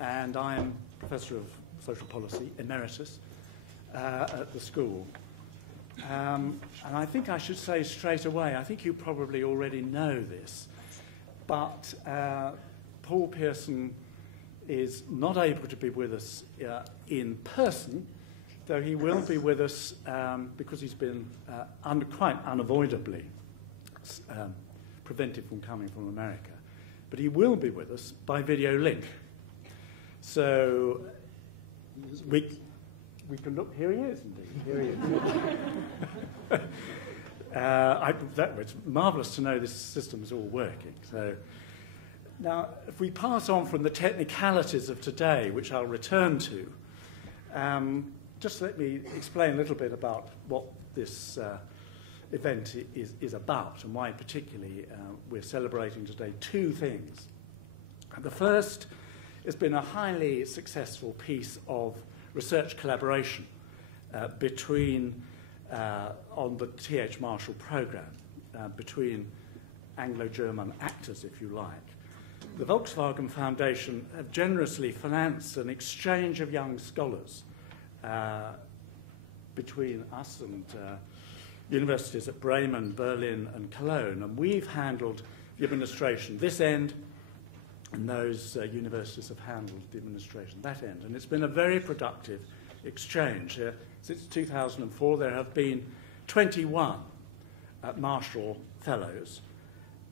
and I'm Professor of Social Policy, Emeritus, at the school. And I think I should say straight away, I think you probably already know this, but Paul Pierson is not able to be with us in person, though he will be with us because he's been quite unavoidably prevented from coming from America. But he will be with us by video link. So we can look. Here he is, indeed. Here he is. It's marvellous to know this system is all working. So now, if we pass on from the technicalities of today, which I'll return to, just let me explain a little bit about what this event is about and why particularly we're celebrating today two things. The first has been a highly successful piece of research collaboration between, on the T.H. Marshall programme, between Anglo-German actors, if you like. The Volkswagen Foundation have generously financed an exchange of young scholars between us and universities at Bremen, Berlin and Cologne, and we've handled the administration this end, and those universities have handled the administration that end. And it's been a very productive exchange. Since 2004, there have been 21 Marshall Fellows,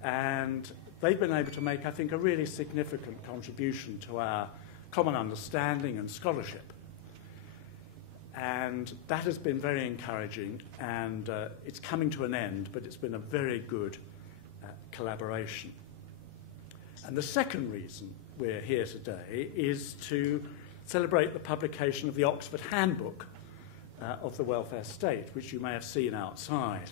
and they've been able to make, I think, a really significant contribution to our common understanding and scholarship. And that has been very encouraging, and it's coming to an end, but it's been a very good collaboration. And the second reason we're here today is to celebrate the publication of the Oxford Handbook of the welfare state, which you may have seen outside.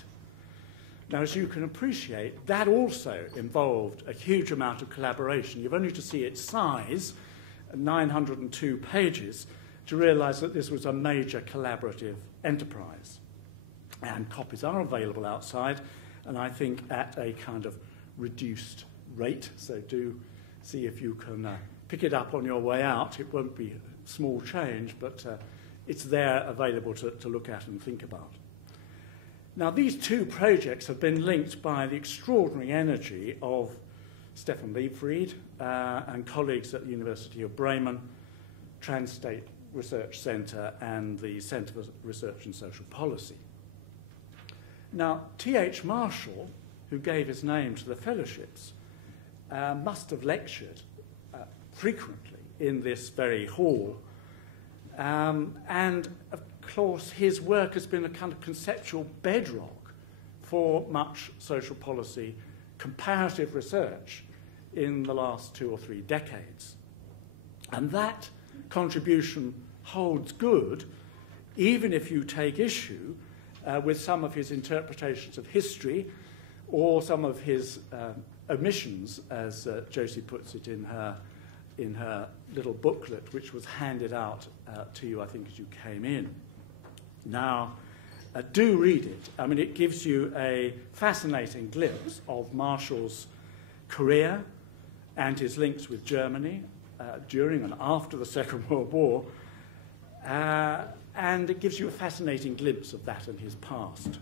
Now, as you can appreciate, that also involved a huge amount of collaboration. You've only to see its size, 902 pages, to realise that this was a major collaborative enterprise. And copies are available outside, and I think at a kind of reduced rate, so do see if you can pick it up on your way out. It won't be small change, but it's there available to look at and think about. Now, these two projects have been linked by the extraordinary energy of Stefan Liebfried and colleagues at the University of Bremen, Trans-State Research Centre and the Centre for Research and Social Policy. Now, T.H. Marshall, who gave his name to the fellowships, must have lectured frequently in this very hall. And, of course, his work has been a kind of conceptual bedrock for much social policy comparative research in the last 2 or 3 decades. And that contribution holds good, even if you take issue with some of his interpretations of history or some of his omissions, as Josie puts it in her little booklet, which was handed out to you, I think, as you came in. Now, do read it. I mean, it gives you a fascinating glimpse of Marshall's career and his links with Germany during and after the Second World War, and it gives you a fascinating glimpse of that and his past.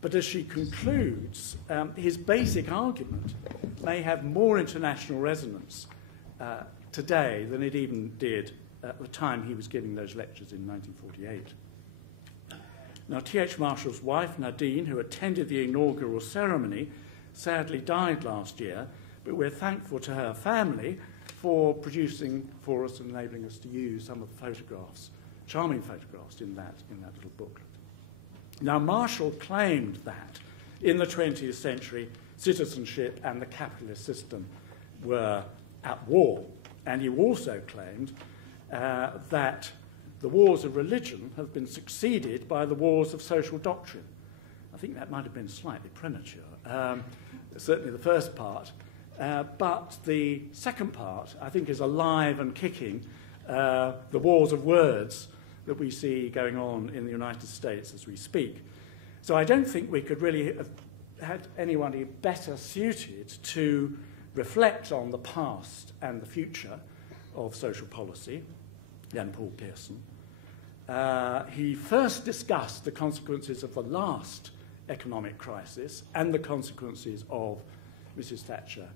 But as she concludes, his basic argument may have more international resonance today than it even did at the time he was giving those lectures in 1948. Now, T.H. Marshall's wife, Nadine, who attended the inaugural ceremony, sadly died last year, but we're thankful to her family for producing for us and enabling us to use some of the photographs, charming photographs in that little booklet. Now, Marshall claimed that in the 20th century, citizenship and the capitalist system were at war, and he also claimed that the wars of religion have been succeeded by the wars of social doctrine. I think that might have been slightly premature, certainly the first part. But the second part, I think, is alive and kicking, the wars of words that we see going on in the United States as we speak. So I don't think we could really have had anybody better suited to reflect on the past and the future of Social Policy, then Paul Pierson. He first discussed the consequences of the last economic crisis and the consequences of Mrs. Thatcher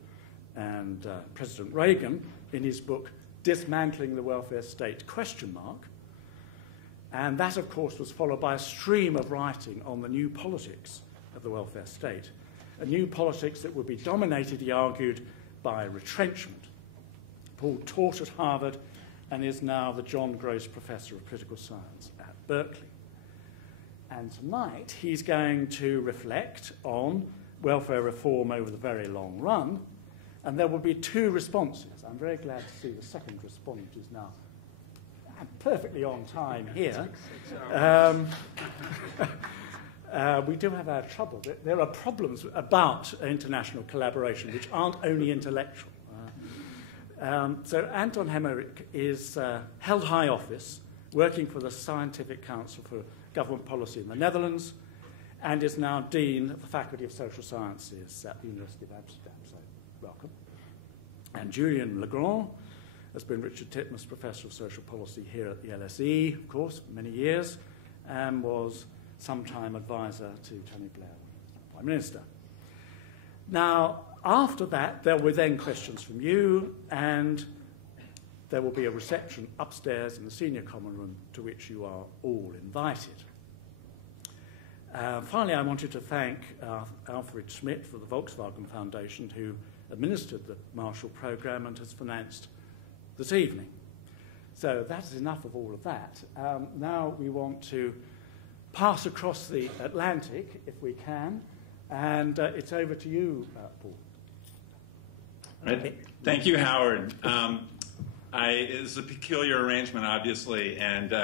and President Reagan in his book, Dismantling the Welfare State, ? And that, of course, was followed by a stream of writing on the new politics of the welfare state, a new politics that would be dominated, he argued, by retrenchment. Paul taught at Harvard and is now the John Gross Professor of Political Science at Berkeley. And tonight he's going to reflect on welfare reform over the very long run, and there will be two responses. I'm very glad to see the second respondent is now perfectly on time here. We do have our trouble. There are problems about international collaboration which aren't only intellectual. So Anton Hemerijck is held high office, working for the Scientific Council for Government Policy in the Netherlands, and is now Dean of the Faculty of Social Sciences at the University of Amsterdam. So welcome. And Julian le Grand has been Richard Titmuss Professor of Social Policy here at the LSE, of course, for many years, and was sometime advisor to Tony Blair, Prime Minister. Now, after that, there will be then questions from you, and there will be a reception upstairs in the senior common room to which you are all invited. Finally, I wanted to thank Alfred Schmidt for the Volkswagen Foundation, who administered the Marshall Programme and has financed this evening. So that is enough of all of that. Now we want to pass across the Atlantic, if we can, and it's over to you, Paul. Right. Thank you, Howard. It's a peculiar arrangement, obviously, and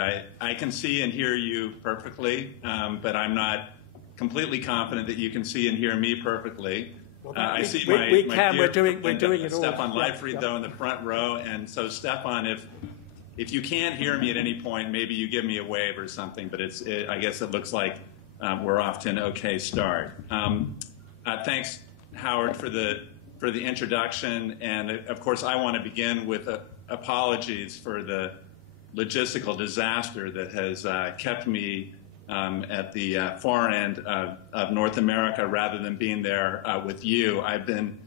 I can see and hear you perfectly, but I'm not completely confident that you can see and hear me perfectly. Well, I see we're doing it all. Stefan Leifried, though, in the front row, and so Stefan, if you can't hear me at any point, maybe you give me a wave or something, but I guess it looks like we're off to an okay start. Thanks, Howard, for the introduction, and of course I want to begin with apologies for the logistical disaster that has kept me at the far end of North America rather than being there with you. I've been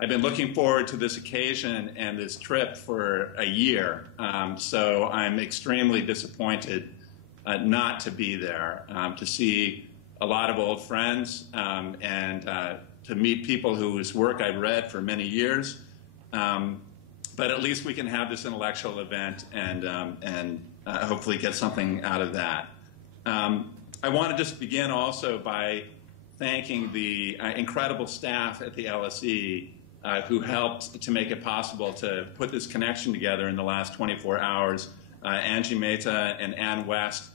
looking forward to this occasion and this trip for a year, so I'm extremely disappointed not to be there, to see a lot of old friends and to meet people whose work I've read for many years. But at least we can have this intellectual event and hopefully get something out of that. I want to just begin also by thanking the incredible staff at the LSE who helped to make it possible to put this connection together in the last 24 hours. Angie Mehta and Ann West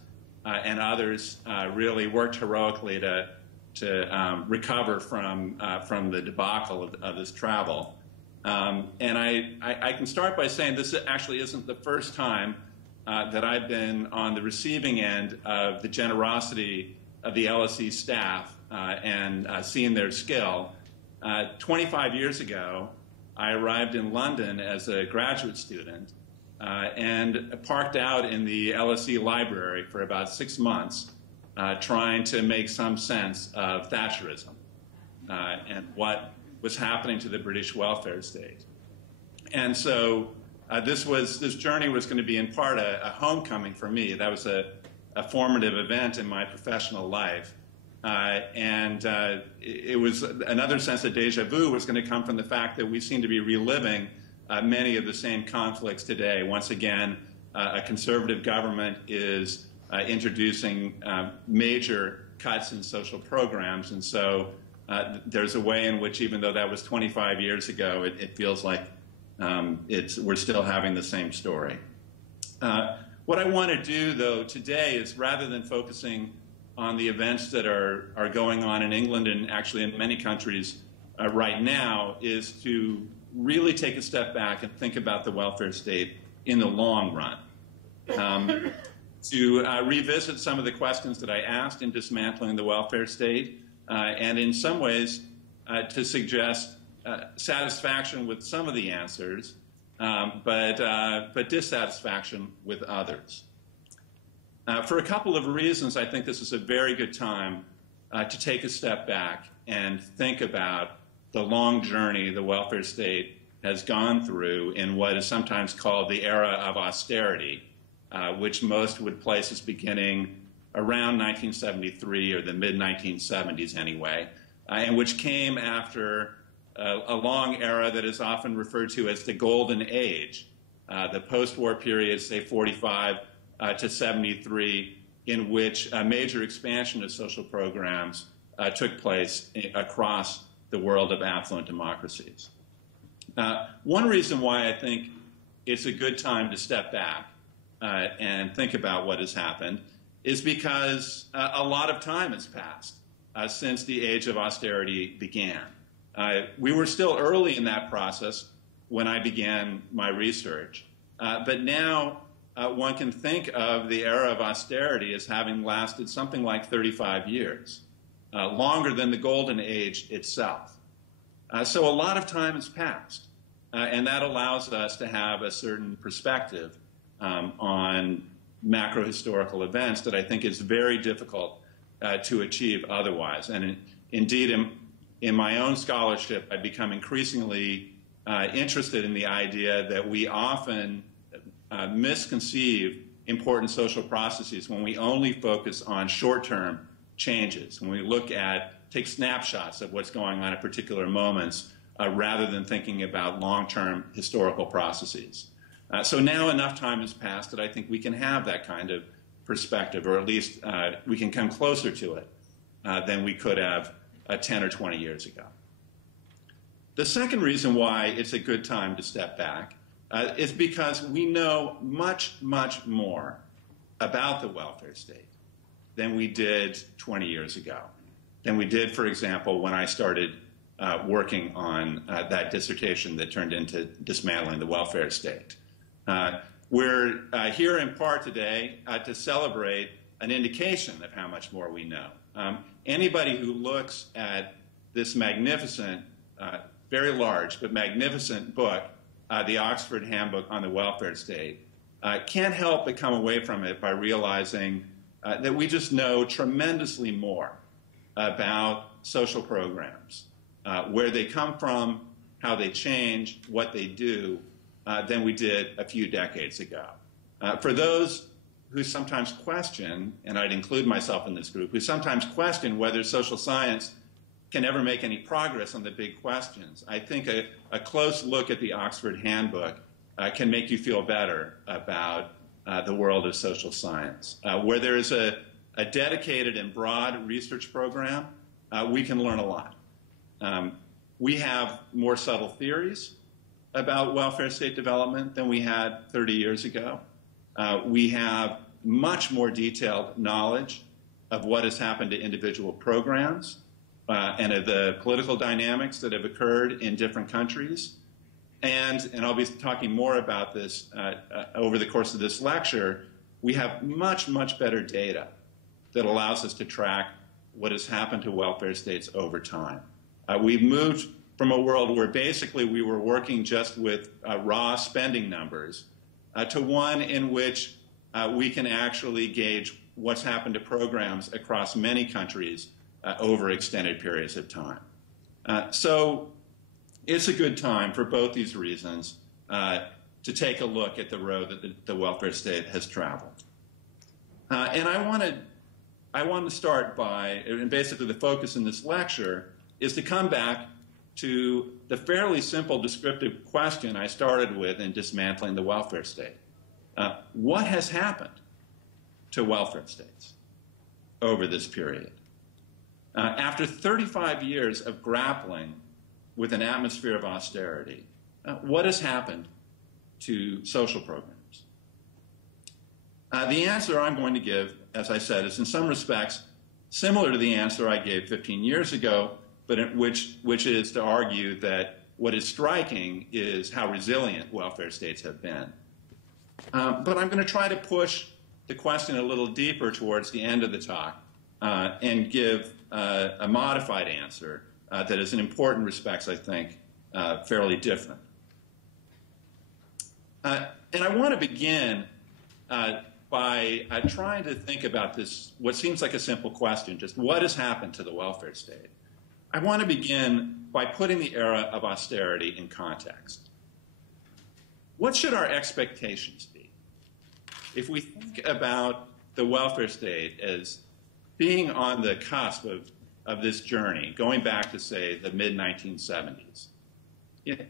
and others really worked heroically to recover from the debacle of this travel. And I can start by saying this actually isn't the first time that I've been on the receiving end of the generosity of the LSE staff and seen their skill. 25 years ago, I arrived in London as a graduate student and parked out in the LSE library for about 6 months trying to make some sense of Thatcherism and what was happening to the British welfare state. And so this journey was going to be in part a homecoming for me. That was a formative event in my professional life. It was another sense of deja vu was going to come from the fact that we seem to be reliving many of the same conflicts today. Once again, a conservative government is introducing major cuts in social programs, and so there's a way in which, even though that was 25 years ago, it feels like we're still having the same story. What I want to do, though, today is, rather than focusing on the events that are going on in England and actually in many countries right now, is to really take a step back and think about the welfare state in the long run. To revisit some of the questions that I asked in Dismantling the Welfare State, and in some ways to suggest satisfaction with some of the answers, but dissatisfaction with others. For a couple of reasons, I think this is a very good time to take a step back and think about the long journey the welfare state has gone through in what is sometimes called the era of austerity, which most would place as beginning around 1973 or the mid-1970s anyway, and which came after a long era that is often referred to as the Golden Age, the post-war period, say 45 to 73, in which a major expansion of social programs took place across the world of affluent democracies. One reason why I think it's a good time to step back and think about what has happened is because a lot of time has passed since the age of austerity began. We were still early in that process when I began my research, but now one can think of the era of austerity as having lasted something like 35 years, longer than the Golden Age itself. So a lot of time has passed, and that allows us to have a certain perspective on macro-historical events that I think is very difficult to achieve otherwise. And indeed, in my own scholarship, I've become increasingly interested in the idea that we often misconceive important social processes when we only focus on short-term changes, when we take snapshots of what's going on at particular moments rather than thinking about long-term historical processes. So now enough time has passed that I think we can have that kind of perspective, or at least we can come closer to it than we could have 10 or 20 years ago. The second reason why it's a good time to step back is because we know much, much more about the welfare state than we did 20 years ago, than we did, for example, when I started working on that dissertation that turned into dismantling the welfare state. We're here in part today to celebrate an indication of how much more we know. Anybody who looks at this magnificent, very large but magnificent book, the Oxford Handbook on the Welfare State, can't help but come away from it by realizing that we just know tremendously more about social programs, where they come from, how they change, what they do, than we did a few decades ago. For those who sometimes question, and I'd include myself in this group, who sometimes question whether social science can ever make any progress on the big questions, I think a close look at the Oxford Handbook can make you feel better about the world of social science. Where there is a dedicated and broad research program, we can learn a lot. We have more subtle theories about welfare state development than we had 30 years ago. We have much more detailed knowledge of what has happened to individual programs and of the political dynamics that have occurred in different countries. And I'll be talking more about this over the course of this lecture, we have much, much better data that allows us to track what has happened to welfare states over time. We've moved from a world where basically we were working just with raw spending numbers to one in which we can actually gauge what's happened to programs across many countries over extended periods of time. So it's a good time for both these reasons to take a look at the road that the welfare state has traveled. And I want to start by, and basically the focus in this lecture is to come back to the fairly simple descriptive question I started with in dismantling the welfare state. What has happened to welfare states over this period? After 35 years of grappling with an atmosphere of austerity, what has happened to social programs? The answer I'm going to give, as I said, is in some respects similar to the answer I gave 15 years ago, but which is to argue that what is striking is how resilient welfare states have been. But I'm going to try to push the question a little deeper towards the end of the talk and give a modified answer that is in important respects, I think, fairly different. And I want to begin by trying to think about this, what seems like a simple question, just what has happened to the welfare state? I want to begin by putting the era of austerity in context. What should our expectations be? If we think about the welfare state as being on the cusp of this journey, going back to, say, the mid-1970s,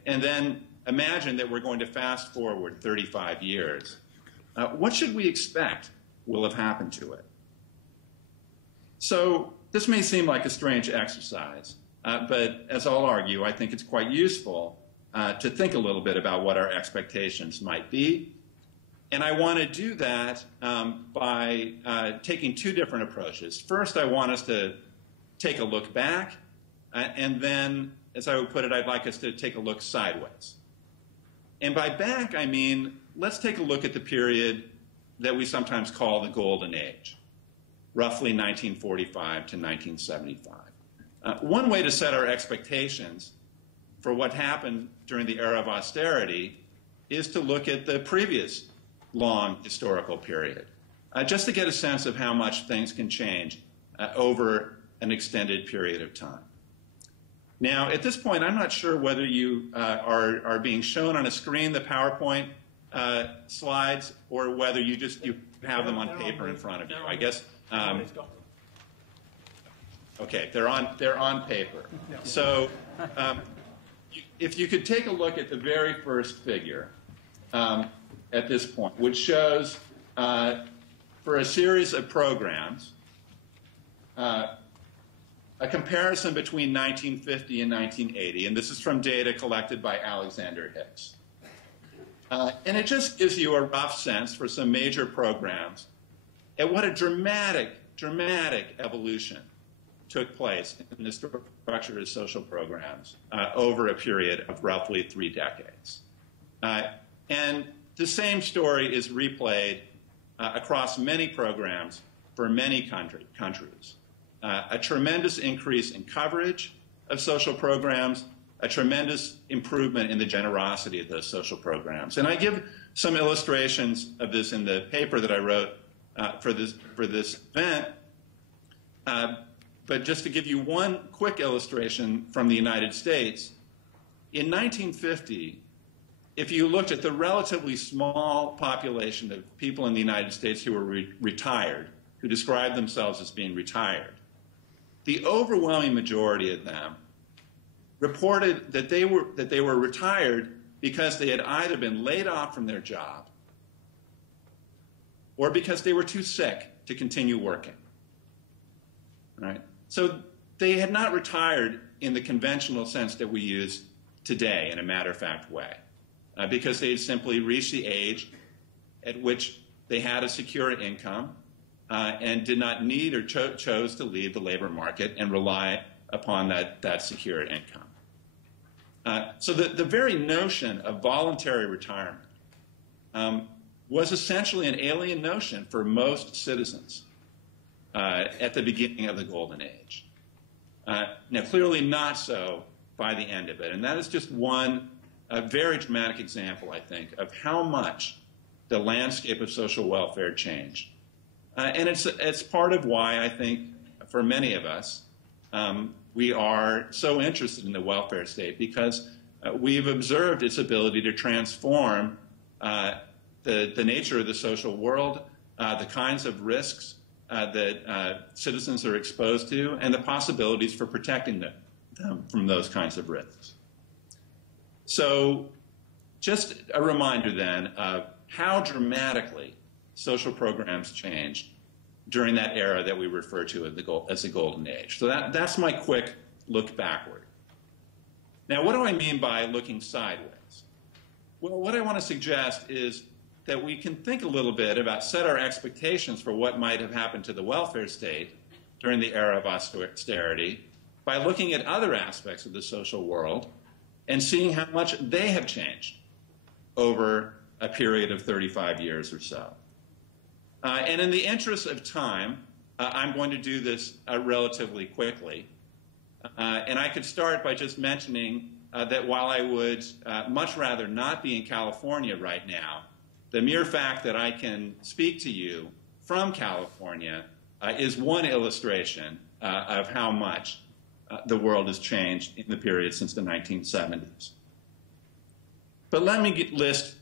and then imagine that we're going to fast forward 35 years, what should we expect will have happened to it? So this may seem like a strange exercise, but as I'll argue, I think it's quite useful to think a little bit about what our expectations might be. And I want to do that by taking two different approaches. First, I want us to take a look back, and then, as I would put it, I'd like us to take a look sideways. And by back, I mean, let's take a look at the period that we sometimes call the Golden Age, roughly 1945 to 1975. One way to set our expectations for what happened during the era of austerity is to look at the previous long historical period, just to get a sense of how much things can change over an extended period of time. Now, at this point, I'm not sure whether you are being shown on a screen the PowerPoint slides, or whether you have them on paper in front of you. I guess. Okay, they're on paper. So, if you could take a look at the very first figure at this point, which shows for a series of programs a comparison between 1950 and 1980, and this is from data collected by Alexander Hicks. And it just gives you a rough sense for some major programs at what a dramatic evolution took place in the structure of social programs over a period of roughly 3 decades. And the same story is replayed across many programs for many countries. A tremendous increase in coverage of social programs, a tremendous improvement in the generosity of those social programs. And I give some illustrations of this in the paper that I wrote for this event. But just to give you one quick illustration from the United States, in 1950, if you looked at the relatively small population of people in the United States who were retired, who described themselves as being retired, the overwhelming majority of them reported that they were retired because they had either been laid off from their job or because they were too sick to continue working. Right? So they had not retired in the conventional sense that we use today in a matter-of-fact way, because they had simply reached the age at which they had a secure income and did not need or chose to leave the labor market and rely upon that secure income. So the very notion of voluntary retirement was essentially an alien notion for most citizens at the beginning of the Golden Age. Now, clearly not so by the end of it. And that is just one very dramatic example, I think, of how much the landscape of social welfare changed. And it's part of why I think, for many of us, we are so interested in the welfare state, because we've observed its ability to transform the nature of the social world, the kinds of risks that citizens are exposed to, and the possibilities for protecting them from those kinds of risks. So just a reminder then of how dramatically social programs changed during that era that we refer to as the Golden Age. So that's my quick look backward. Now, what do I mean by looking sideways? Well, what I want to suggest is that we can think a little bit about, set our expectations for what might have happened to the welfare state during the era of austerity by looking at other aspects of the social world and seeing how much they have changed over a period of 35 years or so. And in the interest of time, I'm going to do this relatively quickly. And I could start by just mentioning that while I would much rather not be in California right now, the mere fact that I can speak to you from California is one illustration of how much the world has changed in the period since the 1970s. But let me list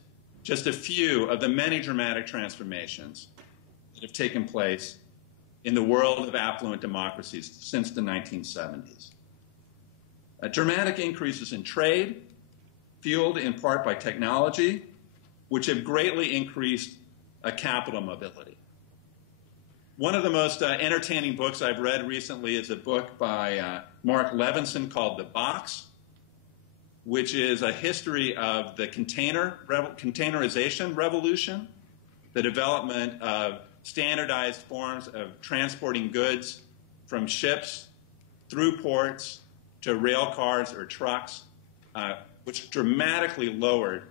just a few of the many dramatic transformations that have taken place in the world of affluent democracies since the 1970s. Dramatic increases in trade, fueled in part by technology, which have greatly increased capital mobility. One of the most entertaining books I've read recently is a book by Mark Levinson called The Box, which is a history of the containerization revolution, the development of standardized forms of transporting goods from ships through ports to rail cars or trucks, which dramatically lowered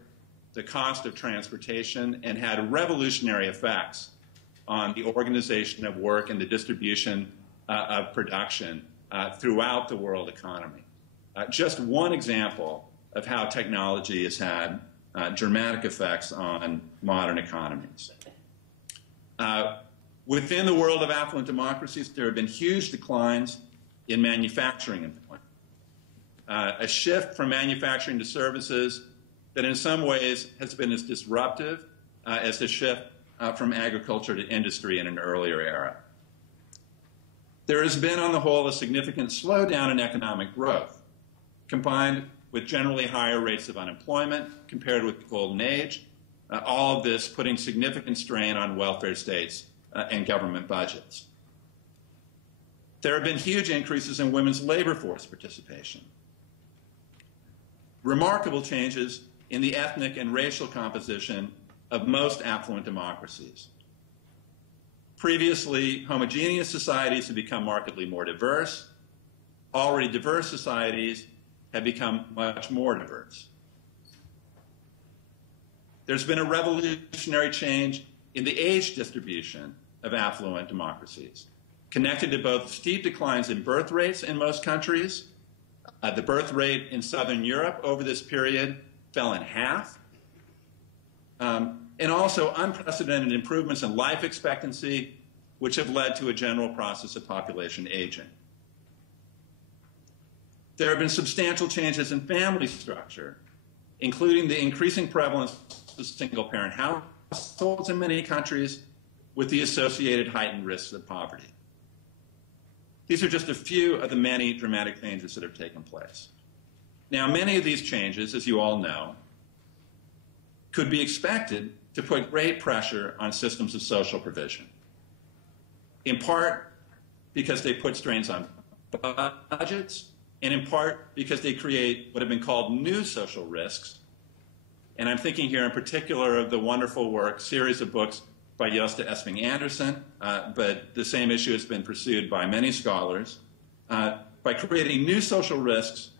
the cost of transportation and had revolutionary effects on the organization of work and the distribution of production throughout the world economy. Just one example of how technology has had dramatic effects on modern economies. Within the world of affluent democracies, there have been huge declines in manufacturing employment. A shift from manufacturing to services that in some ways has been as disruptive as the shift from agriculture to industry in an earlier era. There has been, on the whole, a significant slowdown in economic growth, combined with generally higher rates of unemployment compared with the Golden Age, all of this putting significant strain on welfare states and government budgets. There have been huge increases in women's labor force participation. Remarkable changes in the ethnic and racial composition of most affluent democracies. Previously, homogeneous societies have become markedly more diverse. Already diverse societies have become much more diverse. There's been a revolutionary change in the age distribution of affluent democracies, connected to both steep declines in birth rates in most countries. The birth rate in Southern Europe over this period fell in half. And also unprecedented improvements in life expectancy, which have led to a general process of population aging. There have been substantial changes in family structure, including the increasing prevalence of single-parent households in many countries with the associated heightened risks of poverty. These are just a few of the many dramatic changes that have taken place. Now, many of these changes, as you all know, could be expected to put great pressure on systems of social provision, in part because they put strains on budgets, and in part because they create what have been called new social risks. And I'm thinking here in particular of the wonderful work, series of books by Josta Esping Andersen, but the same issue has been pursued by many scholars, by creating new social risks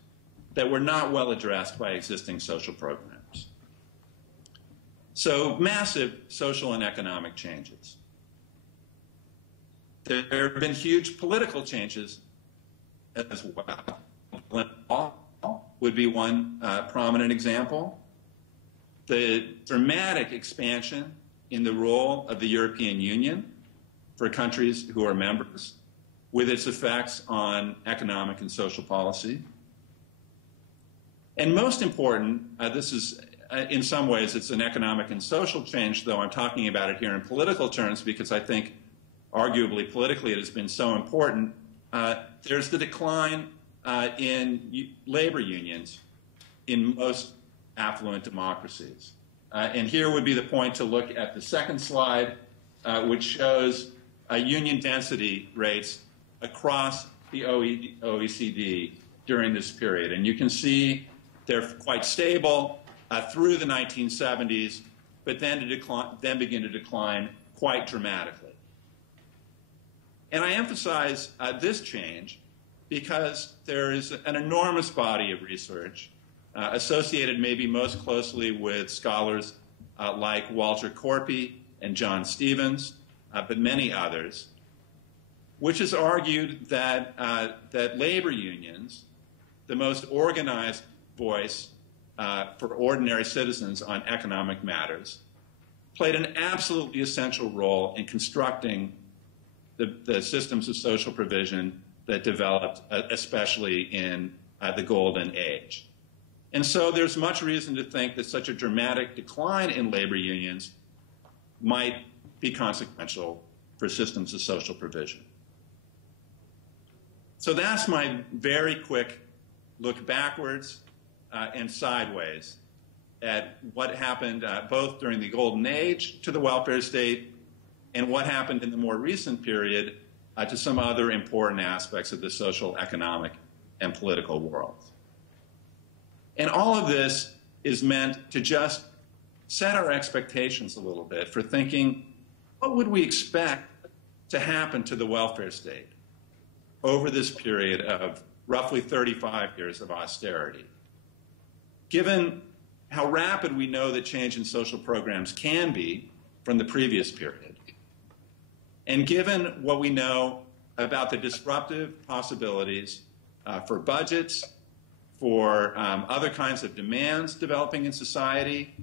that were not well addressed by existing social programs. So massive social and economic changes. There have been huge political changes as well. Would be one prominent example. The dramatic expansion in the role of the European Union for countries who are members, with its effects on economic and social policy. And most important, this is, in some ways, it's an economic and social change, though I'm talking about it here in political terms because I think, arguably, politically, it has been so important. There's the decline in labor unions in most affluent democracies. And here would be the point to look at the second slide, which shows union density rates across the OECD during this period. And you can see they're quite stable through the 1970s, but then begin to decline quite dramatically. And I emphasize this change because there is an enormous body of research associated maybe most closely with scholars like Walter Korpi and John Stevens, but many others, which has argued that, that labor unions, the most organized voice for ordinary citizens on economic matters, played an absolutely essential role in constructing the systems of social provision that developed, especially in the Golden Age. And so there's much reason to think that such a dramatic decline in labor unions might be consequential for systems of social provision. So that's my very quick look backwards and sideways at what happened both during the Golden Age to the welfare state and what happened in the more recent period to some other important aspects of the social, economic, and political world. And all of this is meant to just set our expectations a little bit for thinking, what would we expect to happen to the welfare state over this period of roughly 35 years of austerity? Given how rapid we know that change in social programs can be from the previous period, and given what we know about the disruptive possibilities for budgets, for other kinds of demands developing in society,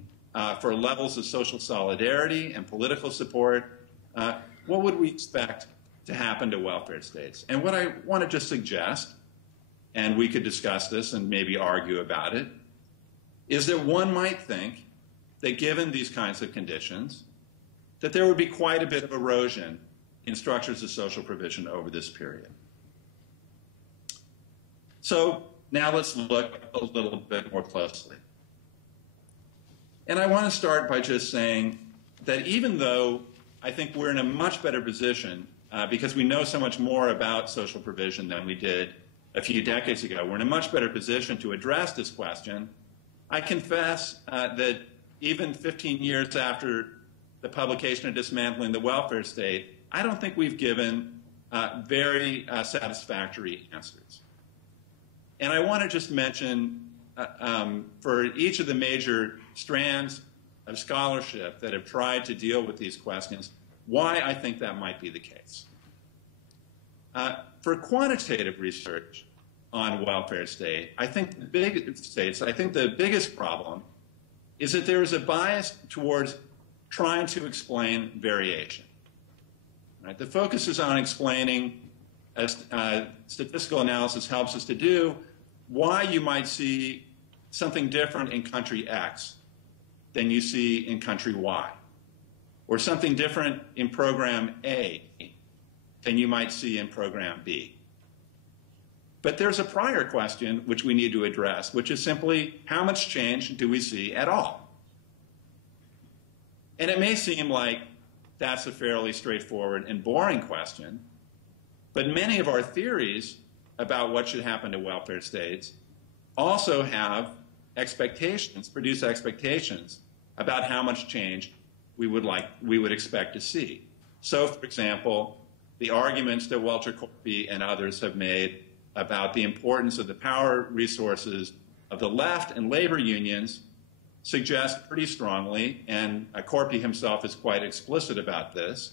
for levels of social solidarity and political support, what would we expect to happen to welfare states? And what I want to just suggest, and we could discuss this and maybe argue about it, is that one might think that given these kinds of conditions, that there would be quite a bit of erosion in structures of social provision over this period. So now let's look a little bit more closely. And I want to start by just saying that even though I think we're in a much better position because we know so much more about social provision than we did a few decades ago, we're in a much better position to address this question. I confess that even 15 years after the publication of Dismantling the Welfare State, I don't think we've given very satisfactory answers. And I want to just mention for each of the major strands of scholarship that have tried to deal with these questions, why I think that might be the case. For quantitative research on welfare state, I think the biggest problem is that there is a bias towards trying to explain variation. Right? The focus is on explaining, as statistical analysis helps us to do, why you might see something different in country X than you see in country Y, or something different in program A than you might see in program B. But there's a prior question which we need to address, which is simply, how much change do we see at all? And it may seem like that's a fairly straightforward and boring question, but many of our theories about what should happen to welfare states also have expectations, produce expectations about how much change we would expect to see. So, for example, the arguments that Walter Corby and others have made about the importance of the power resources of the left and labor unions suggest pretty strongly, and Corby himself is quite explicit about this,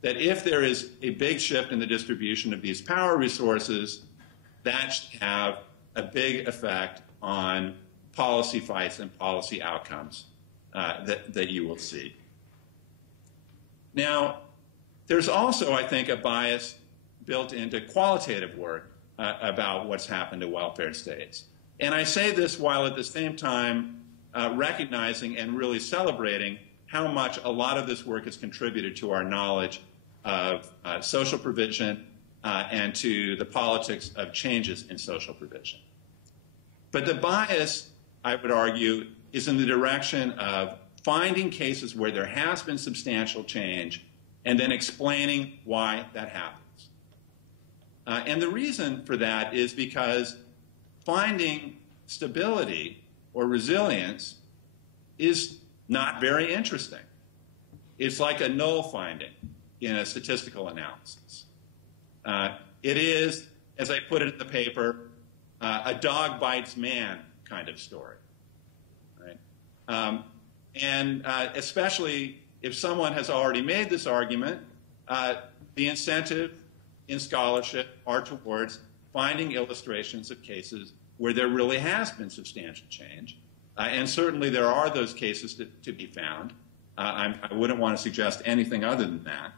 that if there is a big shift in the distribution of these power resources, that should have a big effect on policy fights and policy outcomes that you will see. Now, there's also, I think, a bias built into qualitative work about what's happened to welfare states. And I say this while at the same time recognizing and really celebrating how much a lot of this work has contributed to our knowledge of social provision and to the politics of changes in social provision. But the bias, I would argue, is in the direction of finding cases where there has been substantial change and then explaining why that happens. And the reason for that is because finding stability or resilience is not very interesting. It's like a null finding in a statistical analysis. It is, as I put it in the paper, a dog bites man kind of story. Right? And especially if someone has already made this argument, the incentive in scholarship are towards finding illustrations of cases where there really has been substantial change. And certainly there are those cases to be found. I wouldn't want to suggest anything other than that.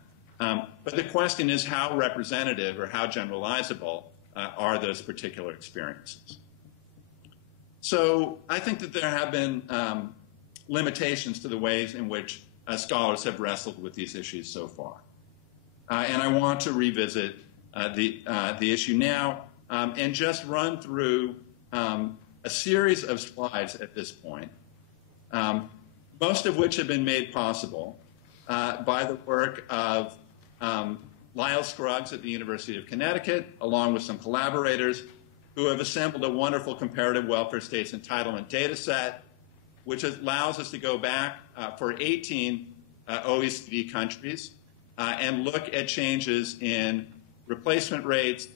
But the question is how representative or how generalizable are those particular experiences. So I think that there have been limitations to the ways in which scholars have wrestled with these issues so far. And I want to revisit the issue now and just run through a series of slides at this point, most of which have been made possible by the work of Lyle Scruggs at the University of Connecticut, along with some collaborators who have assembled a wonderful comparative welfare states entitlement data set, which allows us to go back for 18 OECD countries and look at changes in replacement rates,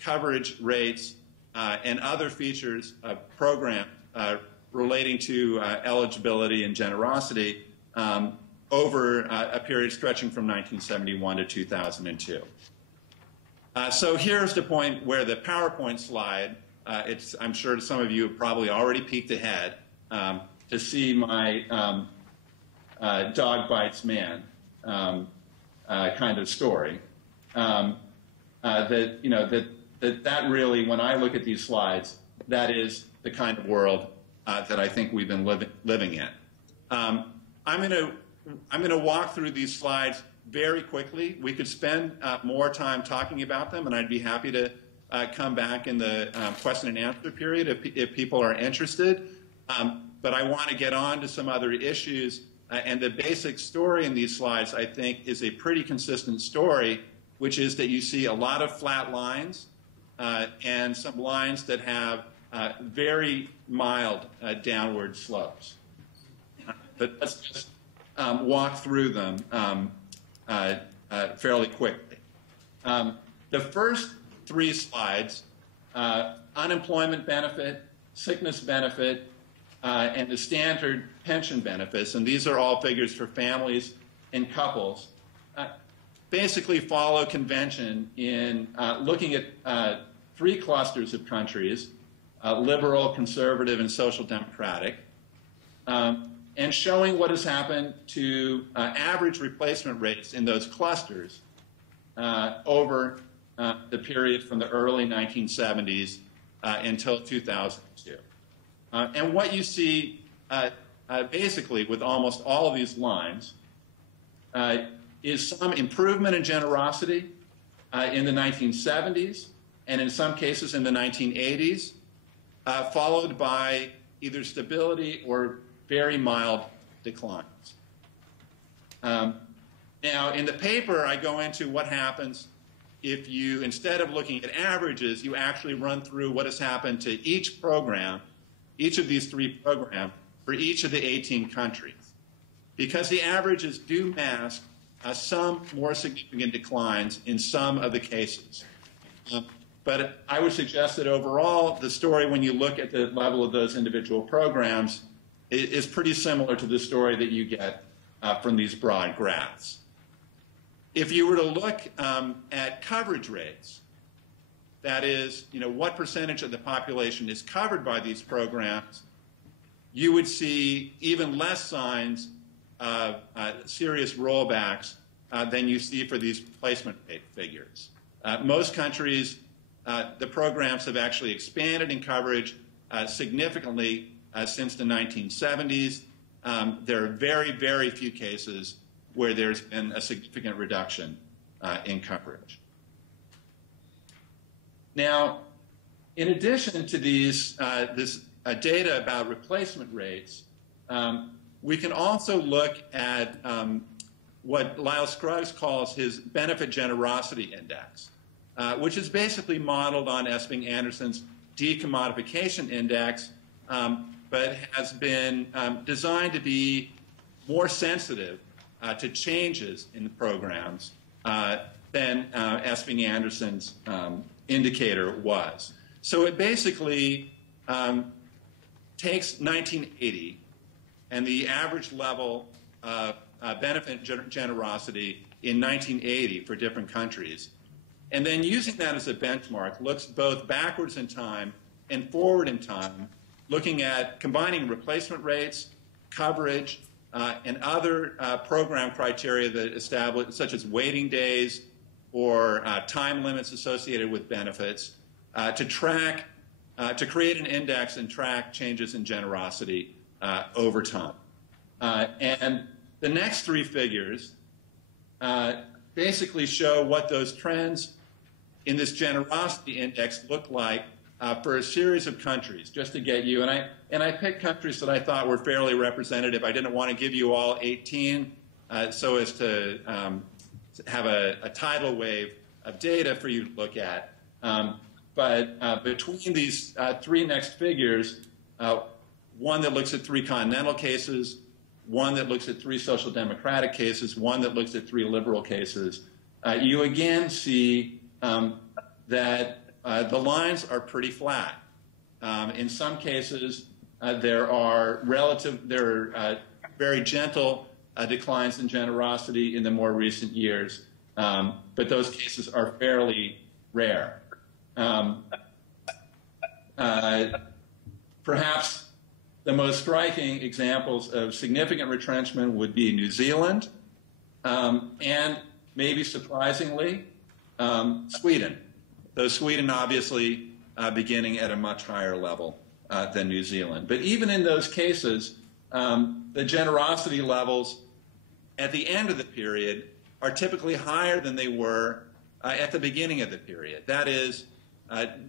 coverage rates, and other features of programs relating to eligibility and generosity over a period stretching from 1971 to 2002. So here's the point where the PowerPoint slide, I'm sure some of you have probably already peeked ahead to see my dog bites man kind of story. That really, when I look at these slides, that is the kind of world that I think we've been living in. I'm going to walk through these slides very quickly. We could spend more time talking about them, and I'd be happy to come back in the question and answer period if people are interested. But I want to get on to some other issues, and the basic story in these slides, I think, is a pretty consistent story, which is that you see a lot of flat lines and some lines that have very mild downward slopes. But let's just walk through them fairly quickly. The first three slides, unemployment benefit, sickness benefit, and the standard pension benefits, and these are all figures for families and couples, basically follow convention in looking at three clusters of countries, liberal, conservative, and social democratic, and showing what has happened to average replacement rates in those clusters over the period from the early 1970s until 2002. And what you see basically with almost all of these lines is some improvement in generosity in the 1970s and in some cases in the 1980s, followed by either stability or very mild declines. Now, in the paper, I go into what happens if you, instead of looking at averages, you actually run through what has happened to each program, each of these three programs, for each of the 18 countries. Because the averages do mask some more significant declines in some of the cases. But I would suggest that overall, the story, when you look at the level of those individual programs, is pretty similar to the story that you get from these broad graphs. If you were to look at coverage rates, that is, what percentage of the population is covered by these programs, you would see even less signs of serious rollbacks than you see for these replacement rate figures. Most countries, the programs have actually expanded in coverage significantly since the 1970s. There are very, very few cases where there's been a significant reduction in coverage. Now, in addition to these, this data about replacement rates, we can also look at what Lyle Scruggs calls his benefit generosity index, which is basically modeled on Esping-Anderson's decommodification index, but has been designed to be more sensitive to changes in the programs than Esping-Anderson's indicator was. So it basically takes 1980 and the average level of benefit generosity in 1980 for different countries, And then using that as a benchmark looks both backwards in time and forward in time, looking at combining replacement rates, coverage, and other program criteria that establish, such as waiting days or time limits associated with benefits, to create an index and track changes in generosity over time. And the next three figures basically show what those trends in this generosity index look like for a series of countries, just to get you. And I picked countries that I thought were fairly representative. I didn't want to give you all 18 so as to have a tidal wave of data for you to look at. But between these three next figures, one that looks at three continental cases, one that looks at three social democratic cases, one that looks at three liberal cases, you again see that the lines are pretty flat. In some cases, there are very gentle declines in generosity in the more recent years, but those cases are fairly rare. Perhaps the most striking examples of significant retrenchment would be New Zealand, and maybe surprisingly, Sweden. Though Sweden obviously beginning at a much higher level than New Zealand. But even in those cases, the generosity levels at the end of the period are typically higher than they were at the beginning of the period. That is,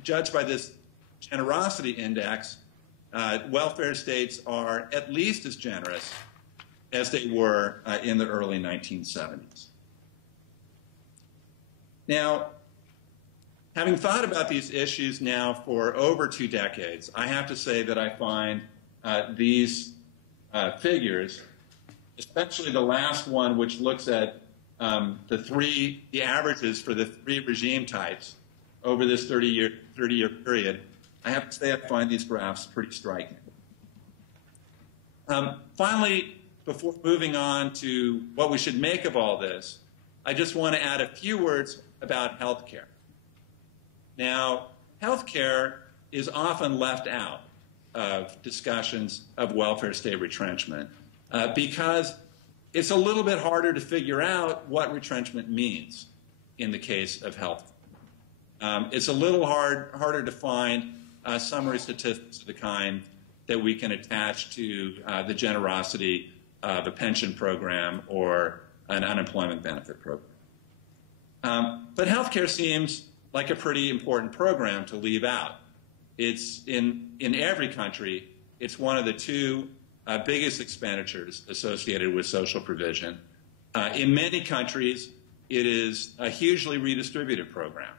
judged by this generosity index, welfare states are at least as generous as they were in the early 1970s. Now, having thought about these issues now for over 2 decades, I have to say that I find these figures, especially the last one, which looks at the averages for the three regime types over this 30-year period, I have to say I find these graphs pretty striking. Finally, before moving on to what we should make of all this, I just want to add a few words about healthcare. Now, healthcare is often left out of discussions of welfare state retrenchment because it's a little bit harder to figure out what retrenchment means in the case of health. It's a little harder to find summary statistics of the kind that we can attach to the generosity of a pension program or an unemployment benefit program. But healthcare seems like a pretty important program to leave out. It's in every country, it's one of the two biggest expenditures associated with social provision. In many countries, it is a hugely redistributed program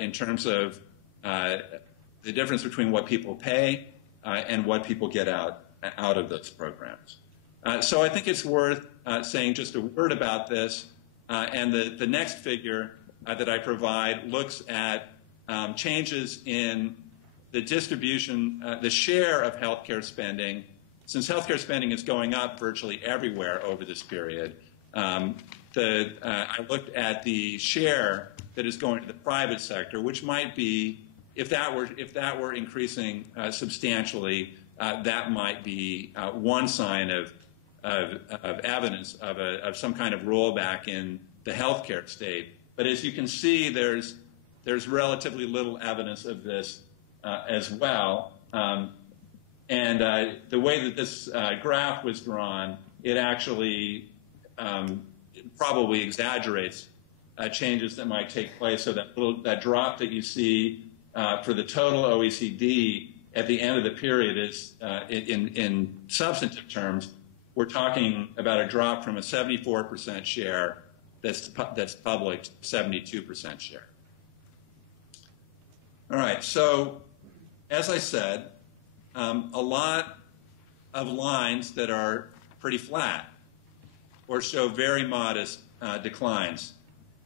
in terms of the difference between what people pay and what people get out of those programs. So I think it's worth saying just a word about this. And the next figure that I provide looks at changes in the distribution, the share of healthcare spending. Since healthcare spending is going up virtually everywhere over this period, I looked at the share that is going to the private sector, which might be, if that were increasing substantially, that might be one sign of evidence of some kind of rollback in the healthcare state. But as you can see, there's relatively little evidence of this as well. And the way that this graph was drawn, it actually probably exaggerates changes that might take place. So that drop that you see for the total OECD at the end of the period is, in substantive terms, we're talking about a drop from a 74% share that's public to 72% share. All right, so as I said, a lot of lines that are pretty flat or show very modest declines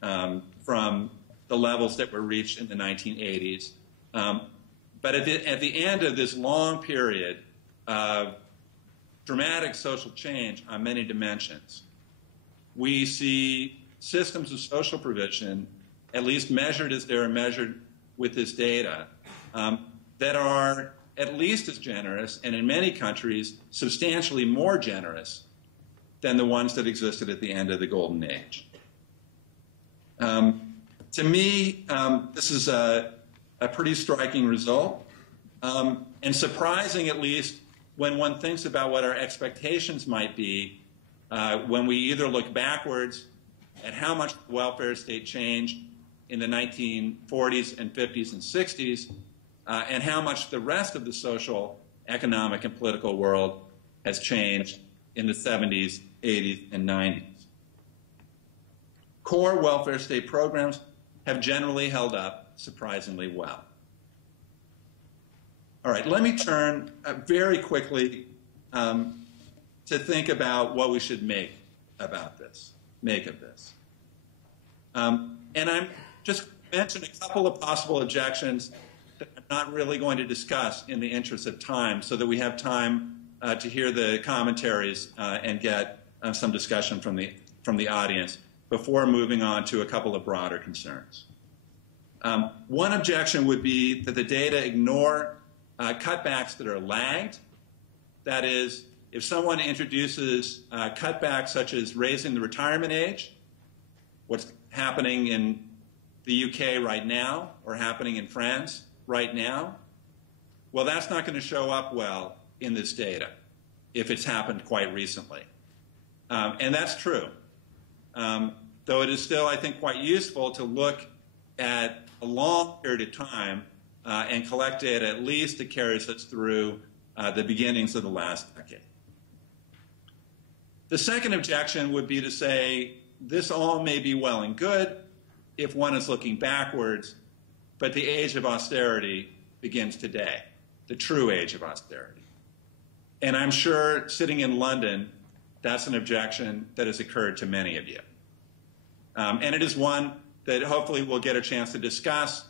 from the levels that were reached in the 1980s. But at the end of this long period of dramatic social change on many dimensions, we see systems of social provision at least measured as they're measured with this data, that are at least as generous, and in many countries, substantially more generous than the ones that existed at the end of the Golden Age. To me, this is a pretty striking result, and surprising, at least when one thinks about what our expectations might be when we either look backwards at how much the welfare state changed in the 1940s and 50s and 60s, and how much the rest of the social, economic, and political world has changed in the 70s, 80s, and 90s. Core welfare state programs have generally held up surprisingly well. All right, let me turn very quickly to think about what we should make of this. And I'm just mention a couple of possible objections that I'm not really going to discuss in the interest of time, so that we have time to hear the commentaries and get some discussion from the audience before moving on to a couple of broader concerns. One objection would be that the data ignore cutbacks that are lagged. That is, if someone introduces cutbacks such as raising the retirement age, what's happening in the UK right now or happening in France right now, well, that's not going to show up well in this data if it's happened quite recently. And that's true. Though it is still, I think, quite useful to look at a long period of time and collect data at least that carries us through the beginnings of the last decade. The second objection would be to say this all may be well and good if one is looking backwards, but the age of austerity begins today, the true age of austerity. And I'm sure sitting in London, that's an objection that has occurred to many of you. And it is one that hopefully we'll get a chance to discuss.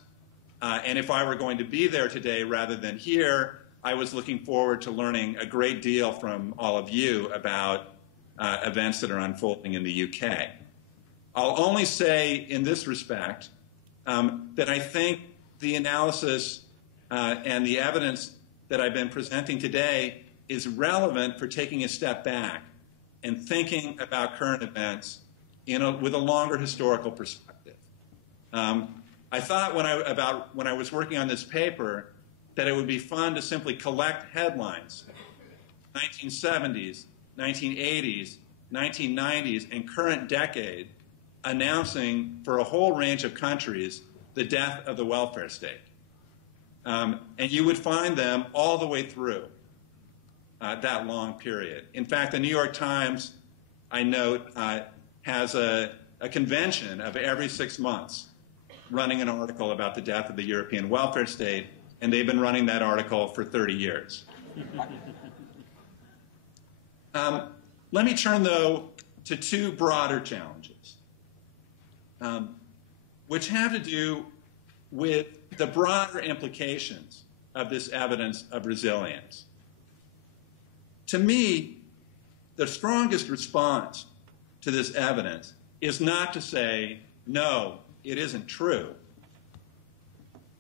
And if I were going to be there today rather than here, I was looking forward to learning a great deal from all of you about events that are unfolding in the UK. I'll only say in this respect that I think the analysis and the evidence that I've been presenting today is relevant for taking a step back and thinking about current events with a longer historical perspective. I thought when I was working on this paper that it would be fun to simply collect headlines, 1970s, 1980s, 1990s, and current decade, announcing for a whole range of countries the death of the welfare state. And you would find them all the way through that long period. In fact, the New York Times, I note, has a convention of every 6 months running an article about the death of the European welfare state, and they've been running that article for 30 years. Let me turn, though, to two broader challenges, which have to do with the broader implications of this evidence of resilience. To me, the strongest response to this evidence is not to say, no, it isn't true.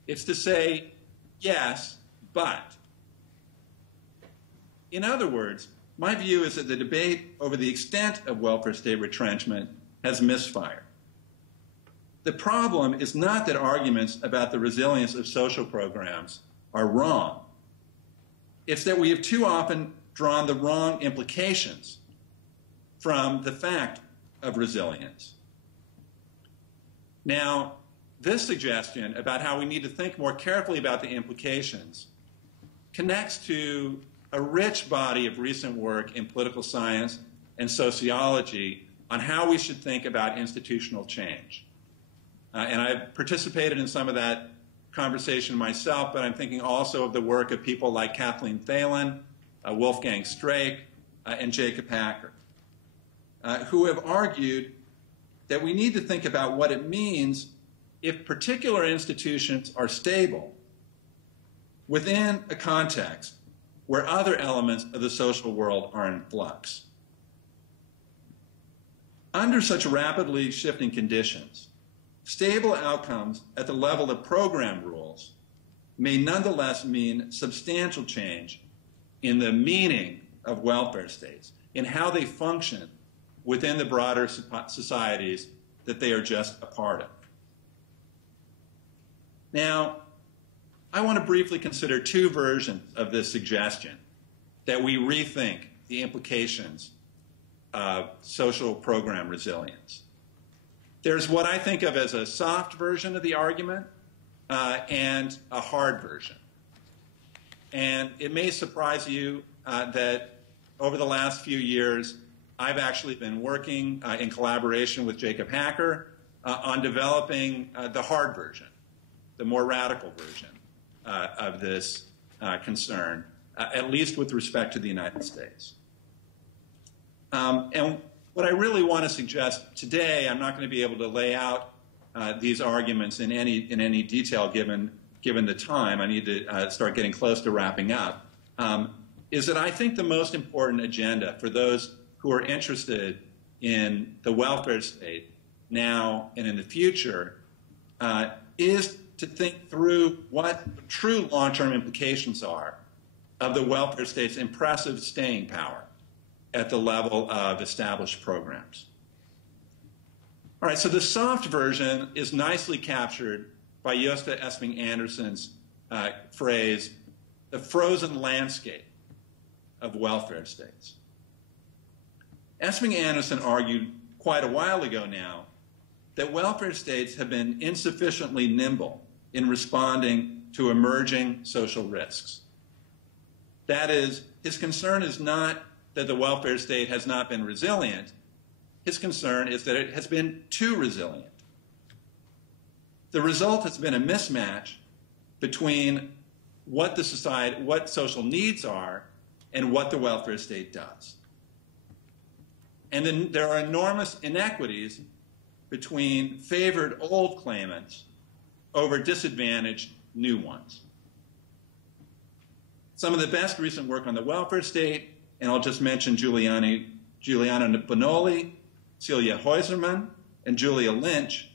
It's to say, yes, but. In other words, my view is that the debate over the extent of welfare state retrenchment has misfired. The problem is not that arguments about the resilience of social programs are wrong. It's that we have too often drawn the wrong implications from the fact of resilience. Now, this suggestion about how we need to think more carefully about the implications connects to a rich body of recent work in political science and sociology on how we should think about institutional change. And I've participated in some of that conversation myself, but I'm thinking also of the work of people like Kathleen Thalen, Wolfgang Streeck, and Jacob Hacker, who have argued that we need to think about what it means if particular institutions are stable within a context where other elements of the social world are in flux. Under such rapidly shifting conditions, stable outcomes at the level of program rules may nonetheless mean substantial change in the meaning of welfare states, in how they function within the broader societies that they are just a part of. Now, I want to briefly consider two versions of this suggestion, that we rethink the implications of social program resilience. There's what I think of as a soft version of the argument and a hard version. And it may surprise you that over the last few years, I've actually been working in collaboration with Jacob Hacker on developing the hard version, the more radical version of this concern, at least with respect to the United States. And what I really want to suggest today, I'm not going to be able to lay out these arguments in any detail given the time. I need to start getting close to wrapping up. Is that I think the most important agenda for those who are interested in the welfare state now and in the future is to think through what true long-term implications are of the welfare state's impressive staying power at the level of established programs. All right, so the soft version is nicely captured by Josta Esping Anderson's phrase, the frozen landscape of welfare states. Esping Anderson argued quite a while ago now that welfare states have been insufficiently nimble in responding to emerging social risks. That is, his concern is not that the welfare state has not been resilient. His concern is that it has been too resilient. The result has been a mismatch between what social needs are and what the welfare state does. And then there are enormous inequities between favored old claimants over disadvantaged new ones. Some of the best recent work on the welfare state, and I'll just mention Juliana Bonoli, Celia Heuserman, and Julia Lynch,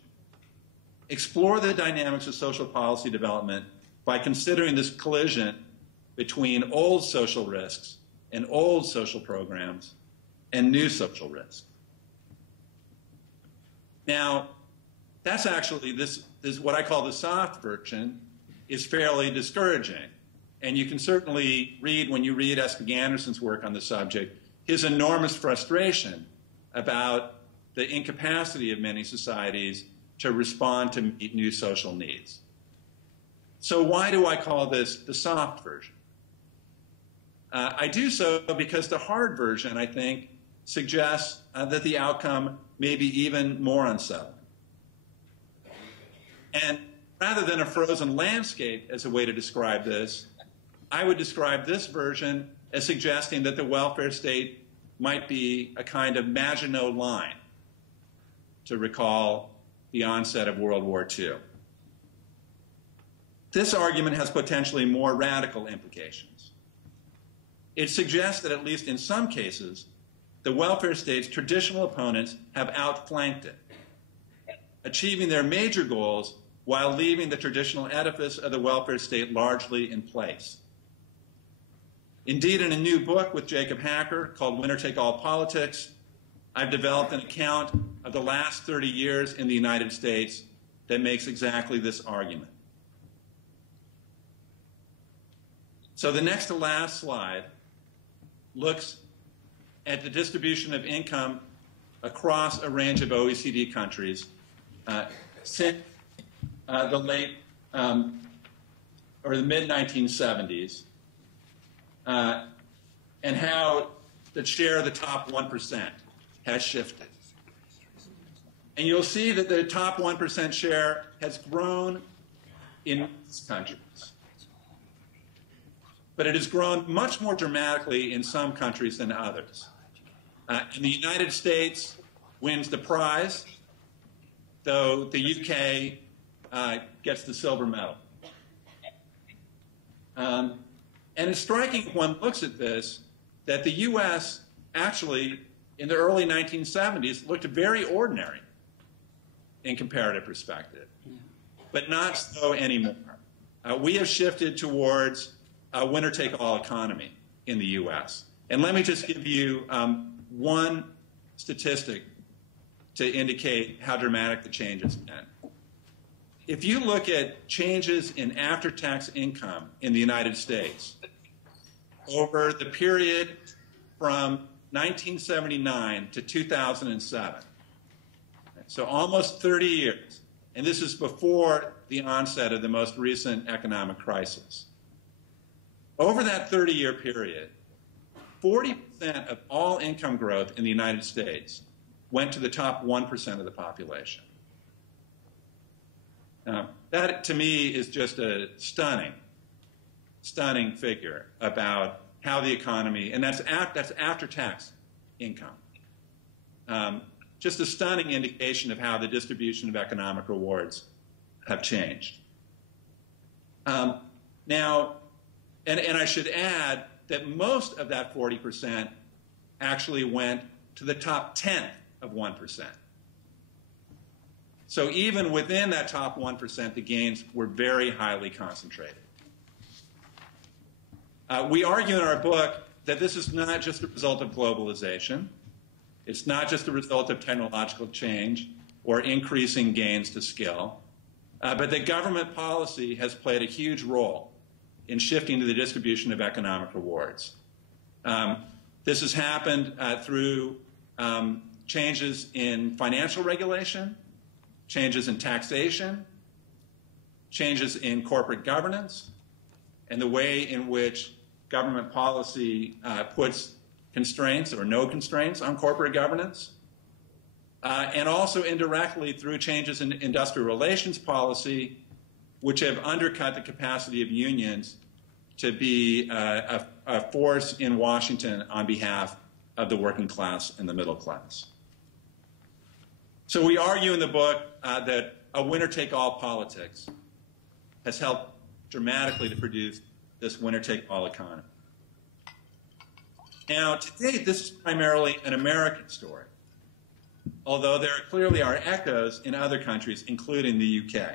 explore the dynamics of social policy development by considering this collision between old social risks and old social programs and new social risks. Now, that's actually, this what I call the soft version, is fairly discouraging. And you can certainly read, when you read Esping Anderson's work on the subject, his enormous frustration about the incapacity of many societies to respond to meet new social needs. So why do I call this the soft version? I do so because the hard version, I think, suggests that the outcome may be even more unsettling. And rather than a frozen landscape as a way to describe this, I would describe this version as suggesting that the welfare state might be a kind of Maginot Line, to recall the onset of World War II. This argument has potentially more radical implications. It suggests that at least in some cases, the welfare state's traditional opponents have outflanked it, achieving their major goals while leaving the traditional edifice of the welfare state largely in place. Indeed, in a new book with Jacob Hacker called Winner Take All Politics, I've developed an account of the last 30 years in the United States that makes exactly this argument. So the next to last slide looks at the distribution of income across a range of OECD countries since the late or the mid-1970s, and how the share of the top 1% has shifted. And you'll see that the top 1% share has grown in these countries. But it has grown much more dramatically in some countries than others. And the United States wins the prize, though the UK gets the silver medal. And it's striking when one looks at this that the US actually, in the early 1970s, looked very ordinary. in comparative perspective, but not so anymore. We have shifted towards a winner-take-all economy in the U.S. And let me just give you one statistic to indicate how dramatic the change has been. If you look at changes in after-tax income in the United States over the period from 1979 to 2007, so almost 30 years, and this is before the onset of the most recent economic crisis. Over that 30-year period, 40% of all income growth in the United States went to the top 1% of the population. Now, that, to me, is just a stunning figure about how the economy, and that's after-tax income. Just a stunning indication of how the distribution of economic rewards have changed. Now, and I should add that most of that 40% actually went to the top 10th of 1%. So even within that top 1%, the gains were very highly concentrated. We argue in our book that this is not just a result of globalization. It's not just a result of technological change or increasing gains to skill, but that government policy has played a huge role in shifting to the distribution of economic rewards. This has happened through changes in financial regulation, changes in taxation, changes in corporate governance, and the way in which government policy puts constraints or no constraints on corporate governance, and also indirectly through changes in industrial relations policy, which have undercut the capacity of unions to be a force in Washington on behalf of the working class and the middle class. So we argue in the book that a winner-take-all politics has helped dramatically to produce this winner-take-all economy. Now, to date, this is primarily an American story, although there clearly are echoes in other countries, including the UK.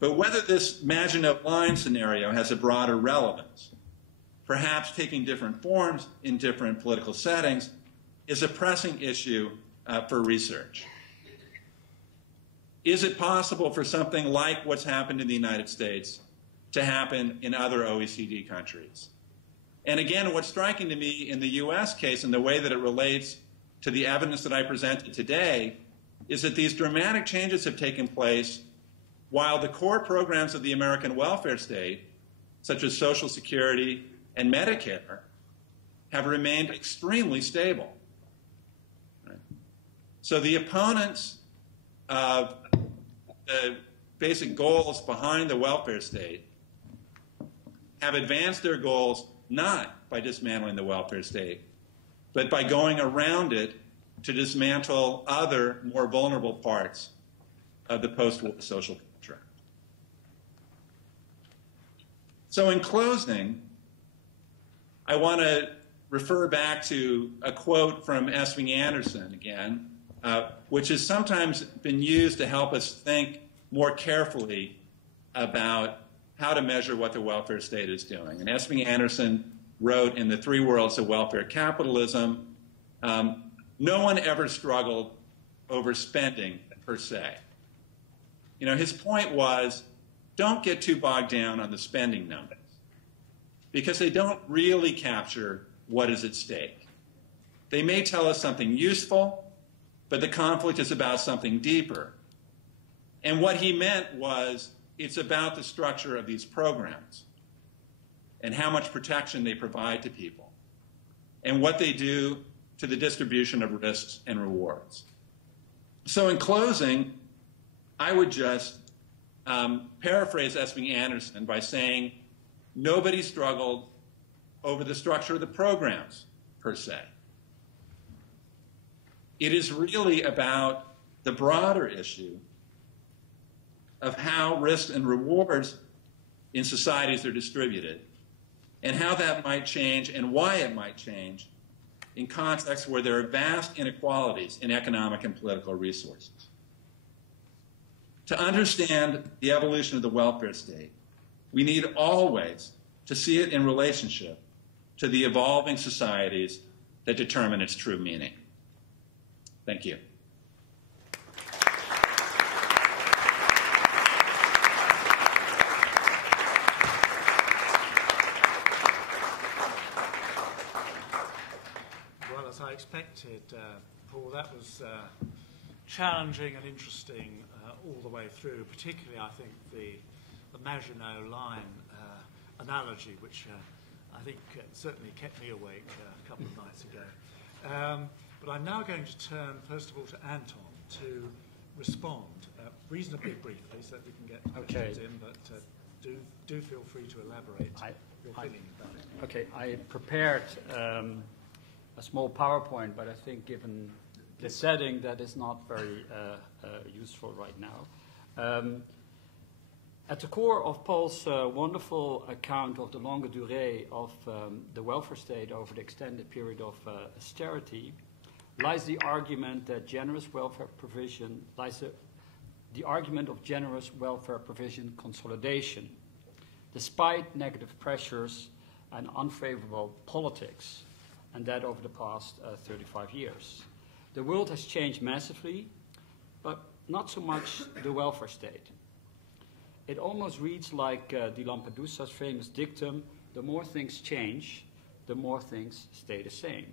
But whether this Maginot Line scenario has a broader relevance, perhaps taking different forms in different political settings, is a pressing issue for research. Is it possible for something like what's happened in the United States to happen in other OECD countries? And again, what's striking to me in the US case and the way that it relates to the evidence that I presented today is that these dramatic changes have taken place while the core programs of the American welfare state, such as Social Security and Medicare, have remained extremely stable. Right? So the opponents of the basic goals behind the welfare state have advanced their goals not by dismantling the welfare state, but by going around it to dismantle other, more vulnerable parts of the post-war social contract. So in closing, I want to refer back to a quote from Esving Anderson again, which has sometimes been used to help us think more carefully about how to measure what the welfare state is doing. And Esving Anderson wrote in The Three Worlds of Welfare Capitalism, no one ever struggled over spending per se. You know, his point was, don't get too bogged down on the spending numbers because they don't really capture what is at stake. They may tell us something useful, but the conflict is about something deeper. And what he meant was, it's about the structure of these programs and how much protection they provide to people and what they do to the distribution of risks and rewards. So in closing, I would just paraphrase Esving Anderson by saying, nobody struggled over the structure of the programs, per se. It is really about the broader issue of how risks and rewards in societies are distributed and how that might change and why it might change in contexts where there are vast inequalities in economic and political resources. To understand the evolution of the welfare state, we need always to see it in relationship to the evolving societies that determine its true meaning. Thank you. Well, as I expected, Paul, that was challenging and interesting all the way through, particularly, I think, the Maginot line analogy, which I think certainly kept me awake a couple of nights ago. But I'm now going to turn, first of all, to Anton to respond reasonably briefly so that we can get questions in, but do feel free to elaborate your feeling about it. Okay, I prepared a small PowerPoint, but I think given the setting, that is not very useful right now. At the core of Paul's wonderful account of the longue durée of the welfare state over the extended period of austerity lies the argument that the argument of generous welfare provision consolidation, despite negative pressures and unfavorable politics, and that over the past 35 years. The world has changed massively, but not so much the welfare state. It almost reads like de Lampedusa's famous dictum, the more things change, the more things stay the same.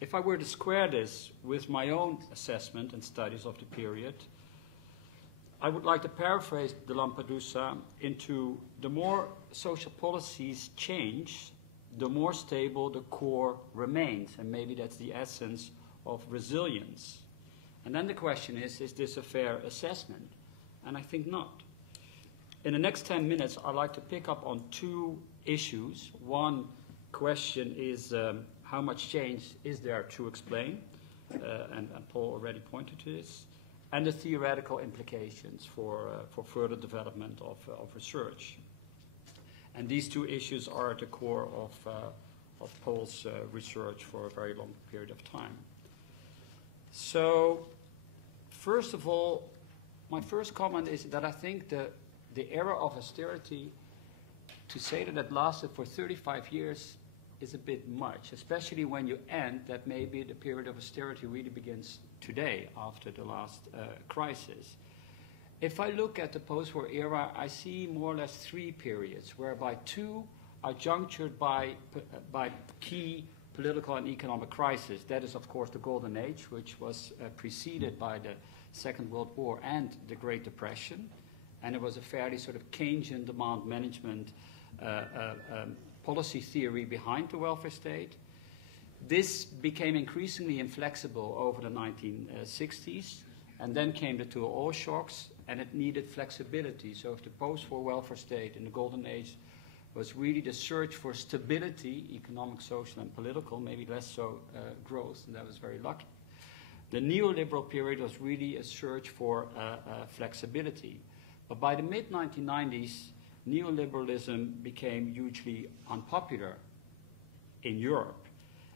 If I were to square this with my own assessment and studies of the period, I would like to paraphrase de Lampedusa into the more social policies change, the more stable the core remains, and maybe that's the essence of resilience. And then the question is this a fair assessment? And I think not. In the next 10 minutes, I'd like to pick up on two issues. One question is how much change is there to explain? And Paul already pointed to this. And the theoretical implications for further development of research. And these two issues are at the core of Paul's research for a very long period of time. So, first of all, my first comment is that I think the era of austerity, to say that it lasted for 35 years is a bit much, especially when you end that maybe the period of austerity really begins today after the last crisis. If I look at the post-war era, I see more or less three periods, whereby two are junctured by key political and economic crises. That is, of course, the Golden Age, which was preceded by the Second World War and the Great Depression. And it was a fairly sort of Keynesian demand management policy theory behind the welfare state. This became increasingly inflexible over the 1960s, and then came the two oil shocks, and it needed flexibility. So if the post-war welfare state in the Golden Age was really the search for stability, economic, social, and political, maybe less so growth, and that was very lucky. The neoliberal period was really a search for flexibility. But by the mid-1990s, neoliberalism became hugely unpopular in Europe.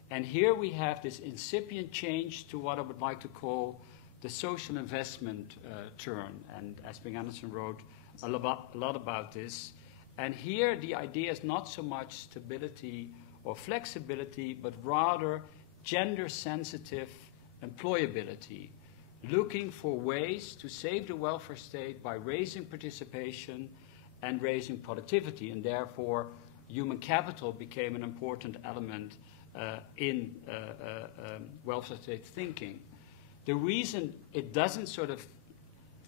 And here we have this incipient change to what I would like to call the social investment turn. And Asping Anderson wrote a lot about this. And here the idea is not so much stability or flexibility, but rather gender-sensitive employability, looking for ways to save the welfare state by raising participation and raising productivity, and therefore human capital became an important element in welfare state thinking. The reason it doesn't sort of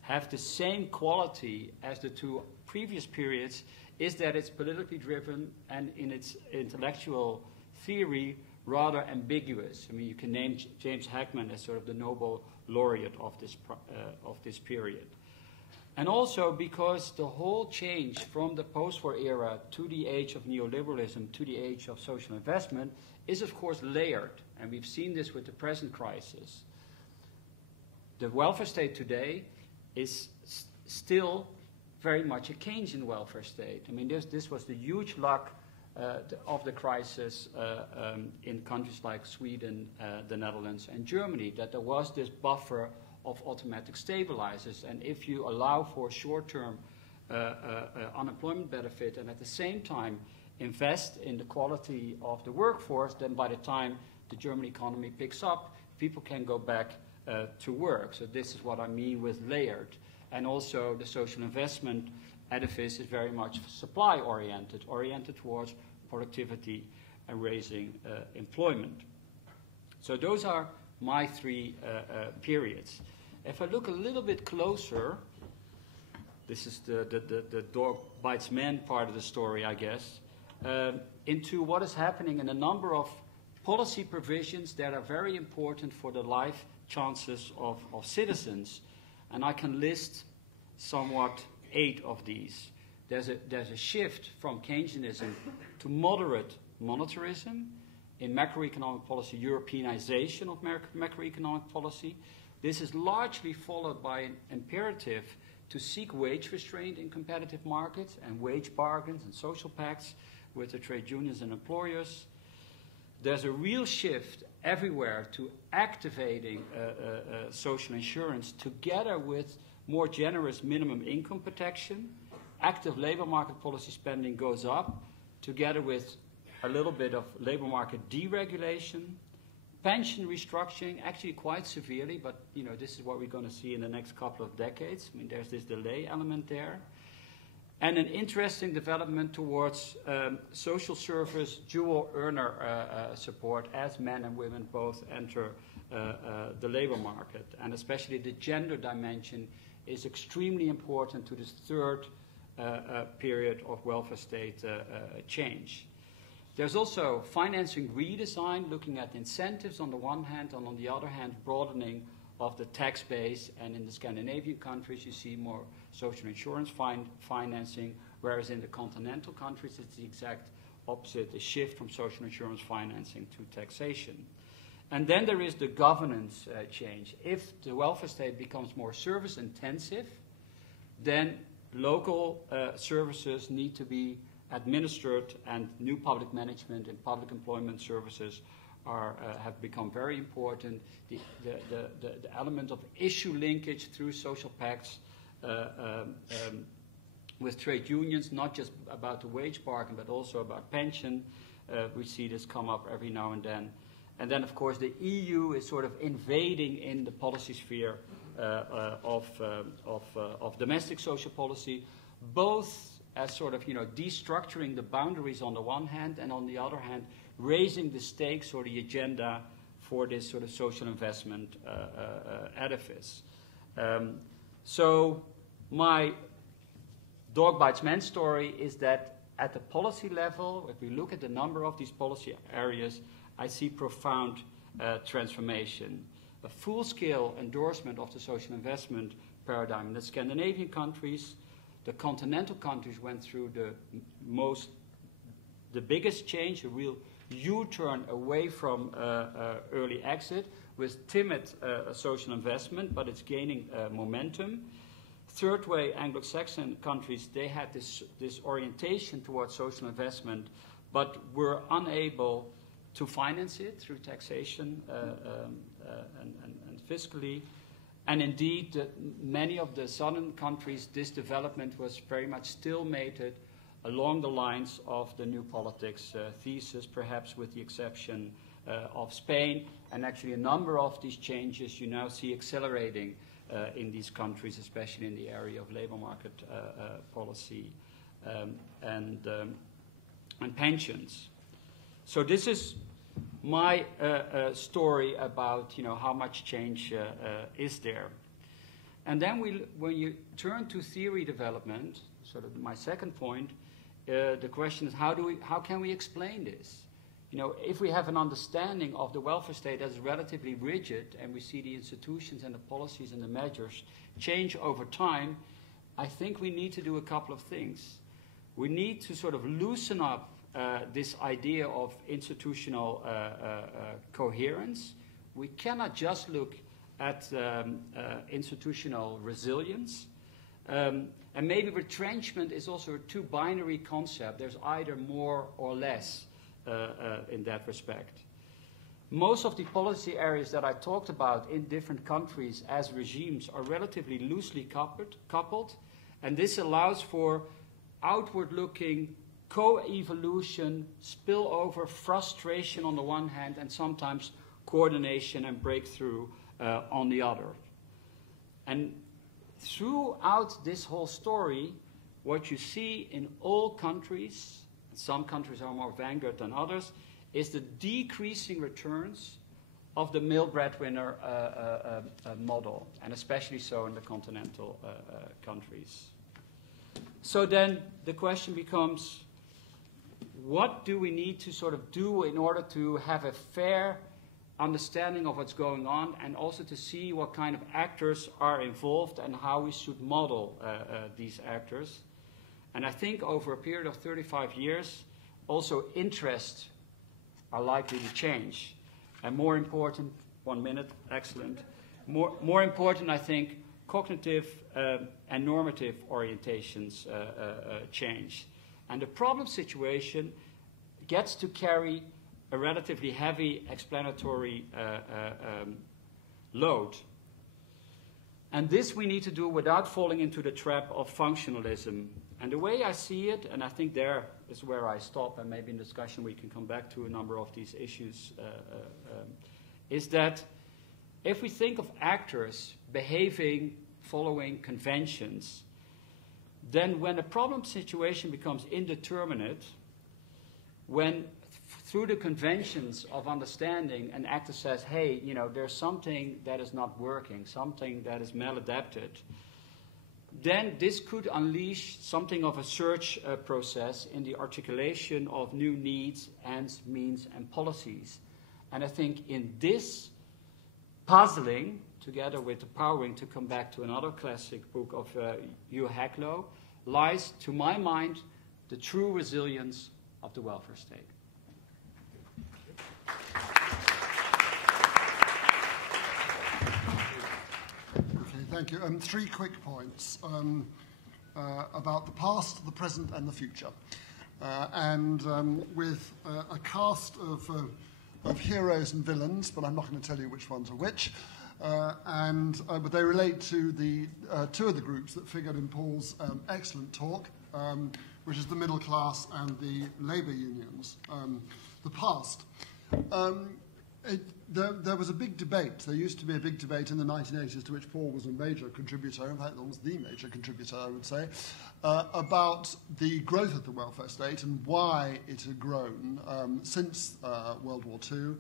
have the same quality as the two previous periods is that it's politically driven and in its intellectual theory rather ambiguous. I mean, you can name James Heckman as sort of the Nobel laureate of this period. And also because the whole change from the post-war era to the age of neoliberalism to the age of social investment is, of course, layered. And we've seen this with the present crisis. The welfare state today is still very much a Keynesian welfare state. I mean, this was the huge luck of the crisis in countries like Sweden, the Netherlands, and Germany, that there was this buffer of automatic stabilizers. And if you allow for short-term unemployment benefit and at the same time invest in the quality of the workforce, then by the time the German economy picks up, people can go back to work. So this is what I mean with layered. And also the social investment edifice is very much supply-oriented, oriented towards productivity and raising employment. So those are my three periods. If I look a little bit closer, this is the dog bites man part of the story, I guess, into what is happening in a number of policy provisions that are very important for the life chances of citizens. And I can list somewhat 8 of these. There's a shift from Keynesianism to moderate monetarism. In macroeconomic policy, Europeanization of macroeconomic policy. This is largely followed by an imperative to seek wage restraint in competitive markets and wage bargains and social pacts with the trade unions and employers. There's a real shift everywhere to activating social insurance together with more generous minimum income protection. Active labor market policy spending goes up together with a little bit of labor market deregulation. Pension restructuring, actually quite severely, but this is what we're going to see in the next couple of decades. I mean, there's this delay element there. And an interesting development towards social service dual earner support as men and women both enter the labor market. And especially the gender dimension is extremely important to this third period of welfare state change. There's also financing redesign, looking at incentives on the one hand, and on the other hand, broadening of the tax base. And in the Scandinavian countries, you see more social insurance financing, whereas in the continental countries, it's the exact opposite, a shift from social insurance financing to taxation. And then there is the governance change. If the welfare state becomes more service intensive, then local services need to be administered, and new public management and public employment services have become very important. The element of issue linkage through social pacts with trade unions, not just about the wage bargain, but also about pension. We see this come up every now and then. And then, of course, the EU is sort of invading in the policy sphere of domestic social policy, both as sort of, destructuring the boundaries on the one hand, and on the other hand, raising the stakes or the agenda for this sort of social investment edifice. So my dog bites man story is that at the policy level, if we look at the number of these policy areas, I see profound transformation. A full-scale endorsement of the social investment paradigm in the Scandinavian countries. The continental countries went through the biggest change, a real U-turn away from early exit with timid social investment, but it's gaining momentum. Third way, Anglo-Saxon countries, they had this orientation towards social investment, but were unable to finance it through taxation and fiscally. And indeed, many of the southern countries, this development was very much still mated along the lines of the new politics thesis, perhaps with the exception of Spain. And actually a number of these changes you now see accelerating in these countries, especially in the area of labor market policy and pensions. So this is my story about how much change is there. And then when you turn to theory development, sort of my second point, the question is how can we explain this? If we have an understanding of the welfare state as relatively rigid, and we see the institutions and the policies and the measures change over time, I think we need to do a couple of things. We need to sort of loosen up this idea of institutional coherence. We cannot just look at institutional resilience. And maybe retrenchment is also a too binary concept. There's either more or less in that respect. Most of the policy areas that I talked about in different countries as regimes are relatively loosely coupled, and this allows for outward-looking co-evolution, spillover, frustration on the one hand, and sometimes coordination and breakthrough on the other. And throughout this whole story, what you see in all countries, some countries are more vanguard than others, is the decreasing returns of the male breadwinner model, and especially so in the continental countries. So then the question becomes, what do we need to sort of do in order to have a fair understanding of what's going on, and also to see what kind of actors are involved and how we should model these actors? And I think over a period of 35 years, also interests are likely to change. And more important, 1 minute, excellent. More important, I think, cognitive and normative orientations change. And the problem situation gets to carry a relatively heavy explanatory load. And this we need to do without falling into the trap of functionalism. And the way I see it, and I think there is where I stop, and maybe in discussion we can come back to a number of these issues, is that if we think of actors behaving following conventions, then when a problem situation becomes indeterminate, when through the conventions of understanding an actor says, hey, you know, there's something that is not working, something that is maladapted, then this could unleash something of a search process in the articulation of new needs and means and policies. And I think in this puzzling, together with the powering, to come back to another classic book of Hugh Hacklow, lies, to my mind, the true resilience of the welfare state. Thank you. 3 quick points about the past, the present, and the future. With a cast of heroes and villains, but I'm not going to tell you which ones are which. But they relate to the 2 of the groups that figured in Paul's excellent talk, which is the middle class and the labour unions. The past. There was a big debate. There used to be a big debate in the 1980s, to which Paul was a major contributor, in fact, almost the major contributor, I would say, about the growth of the welfare state and why it had grown since World War II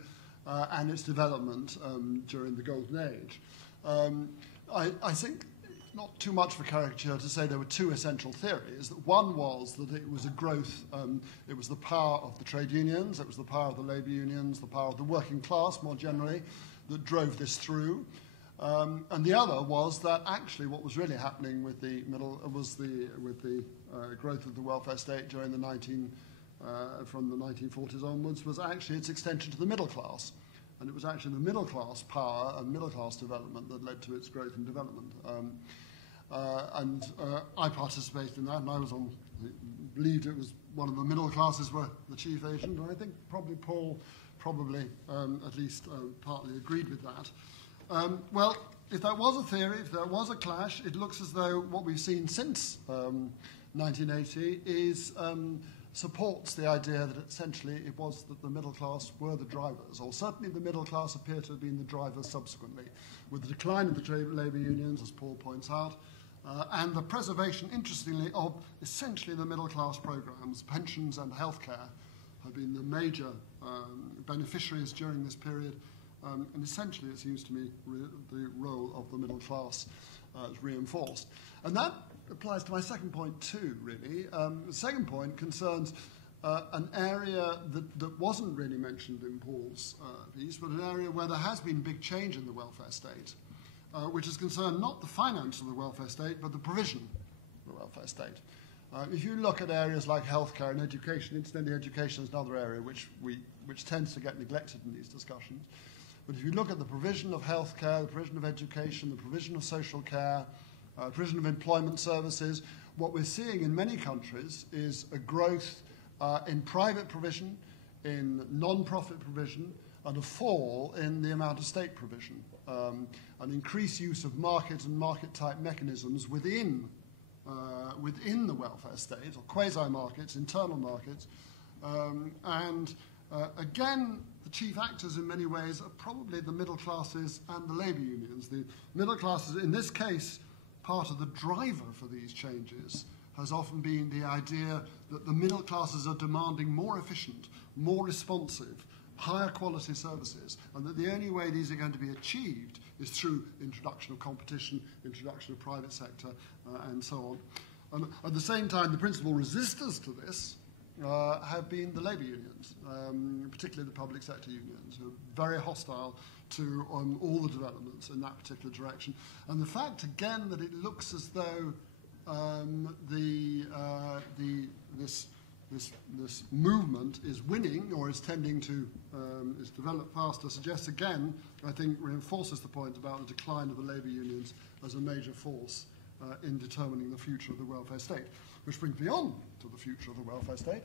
and its development during the Golden Age. I think not too much of a caricature to say there were 2 essential theories. One was that it was a growth, it was the power of the trade unions, it was the power of the labour unions, the power of the working class more generally that drove this through. And the other was that actually what was really happening with the growth of the welfare state during from the 1940s onwards was actually its extension to the middle class. And it was actually the middle class power and middle class development that led to its growth and development. I participated in that, and I believed it was one of the middle classes were the chief agent, and I think probably Paul at least partly agreed with that. Well, if that was a theory, if there was a clash, it looks as though what we've seen since 1980 supports the idea that essentially it was that the middle class were the drivers, or certainly the middle class appear to have been the drivers subsequently, with the decline of the labour unions, as Paul points out, and the preservation, interestingly, of essentially the middle class programmes. Pensions and healthcare have been the major beneficiaries during this period, and essentially it seems to me the role of the middle class is reinforced. And that applies to my second point too, really. The second point concerns an area that wasn't really mentioned in Paul's piece, but an area where there has been big change in the welfare state, which is concerned not the finance of the welfare state, but the provision of the welfare state. If you look at areas like healthcare and education, incidentally education is another area which tends to get neglected in these discussions. But if you look at the provision of healthcare, the provision of education, the provision of social care, provision of employment services, what we're seeing in many countries is a growth in private provision, in non-profit provision, and a fall in the amount of state provision, an increased use of market and market-type mechanisms within the welfare state, or quasi-markets, internal markets. Again, the chief actors in many ways are probably the middle classes and the labour unions. The middle classes, in this case, part of the driver for these changes has often been the idea that the middle classes are demanding more efficient, more responsive, higher quality services, and that the only way these are going to be achieved is through introduction of competition, introduction of private sector, and so on. And at the same time, the principal resistors to this have been the labour unions, particularly the public sector unions, who are very hostile to all the developments in that particular direction. And the fact, again, that it looks as though this movement is winning or is tending to is develop faster suggests again, I think, reinforces the point about the decline of the labour unions as a major force in determining the future of the welfare state, which brings me on to the future of the welfare state.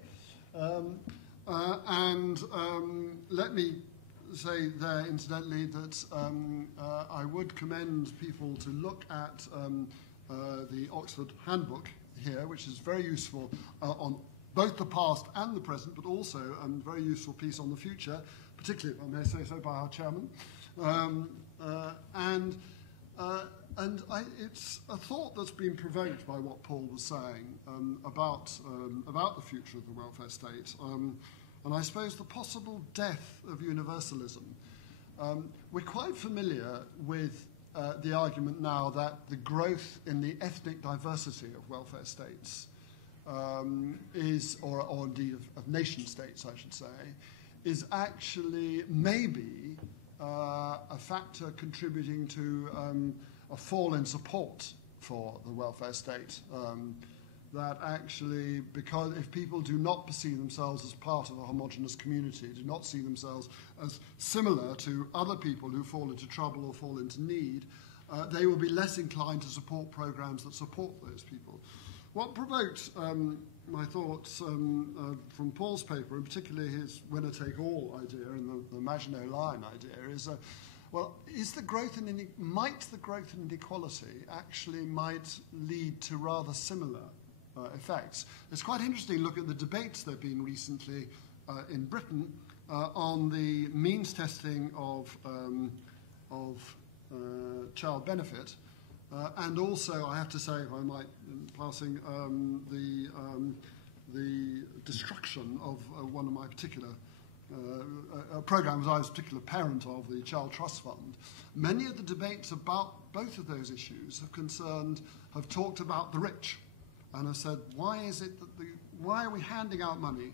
Let me say there, incidentally, that I would commend people to look at the Oxford Handbook here, which is very useful on both the past and the present, but also a very useful piece on the future, particularly, if I may say so, by our chairman. It's a thought that's been provoked by what Paul was saying about the future of the welfare state, and I suppose the possible death of universalism. We're quite familiar with the argument now that the growth in the ethnic diversity of welfare states is, or indeed of nation states, I should say, is actually maybe a factor contributing to a fall in support for the welfare state. That actually, because if people do not perceive themselves as part of a homogenous community, do not see themselves as similar to other people who fall into trouble or fall into need, they will be less inclined to support programs that support those people. What provoked my thoughts from Paul's paper, and particularly his winner-take-all idea and the Maginot Line idea, is well, might the growth in inequality actually might lead to rather similar effects? It's quite interesting to look at the debates there have been recently in Britain on the means testing of child benefit, and also, I have to say, if I might, in passing, the destruction of one of my particular programs I was a particular parent of, the Child Trust Fund. Many of the debates about both of those issues have talked about the rich, and have said, why are we handing out money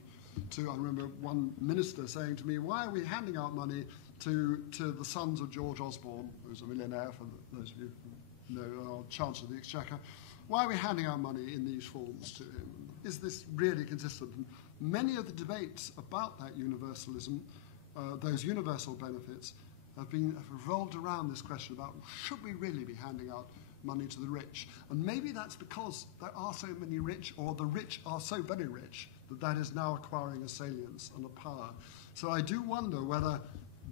to, I remember one minister saying to me, why are we handing out money to the sons of George Osborne, who's a millionaire, for those of you who know our Chancellor of the Exchequer? Why are we handing out money in these forms to him? Is this really consistent? And many of the debates about that universalism, those universal benefits, have revolved around this question about, should we really be handing out money to the rich? And maybe that's because there are so many rich, or the rich are so very rich, that is now acquiring a salience and a power. So I do wonder whether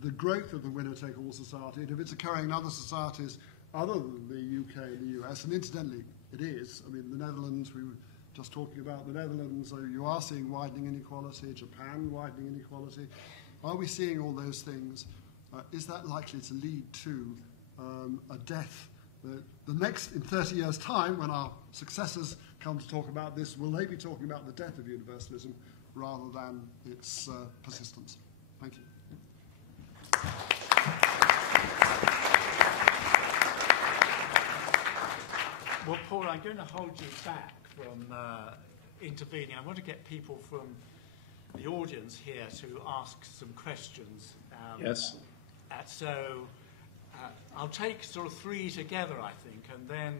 the growth of the winner-take-all society, and if it's occurring in other societies other than the UK and the US, and incidentally, it is. I mean, the Netherlands, we were just talking about the Netherlands, so you are seeing widening inequality, Japan widening inequality. Are we seeing all those things? Is that likely to lead to a death? The next, in 30 years' time, when our successors come to talk about this, will they be talking about the death of universalism rather than its persistence? Thank you. Well, Paul, I'm going to hold you back from intervening. I want to get people from the audience here to ask some questions. Yes. I'll take sort of three together, I think, and then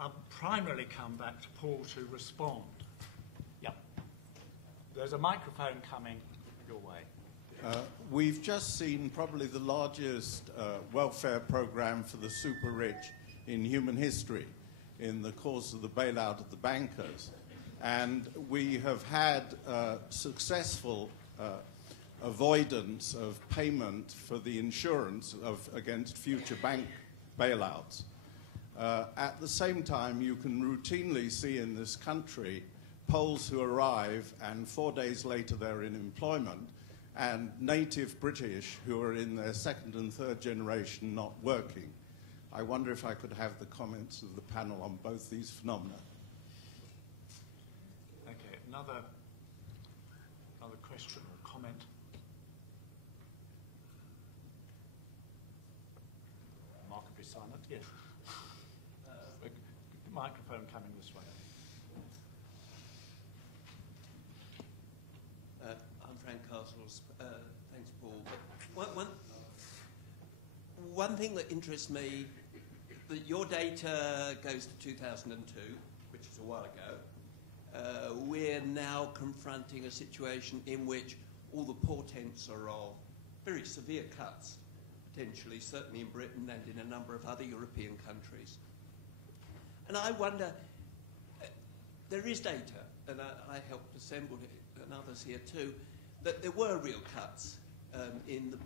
I'll primarily come back to Paul to respond. Yep. There's a microphone coming your way. We've just seen probably the largest welfare program for the super rich in human history. in the course of the bailout of the bankers. And we have had successful avoidance of payment for the insurance against future bank bailouts. At the same time, you can routinely see in this country Poles who arrive and 4 days later they're in employment, and native British who are in their second and third generation not working. I wonder if I could have the comments of the panel on both these phenomena. Okay, another question or comment? Remarkably silent, yes. Microphone coming this way. I'm Frank Castles. Thanks, Paul. But one thing that interests me, that your data goes to 2002, which is a while ago. We're now confronting a situation in which all the portents are of very severe cuts, potentially, certainly in Britain and in a number of other European countries. And I wonder, there is data, and I helped assemble it, and others here too, that there were real cuts in the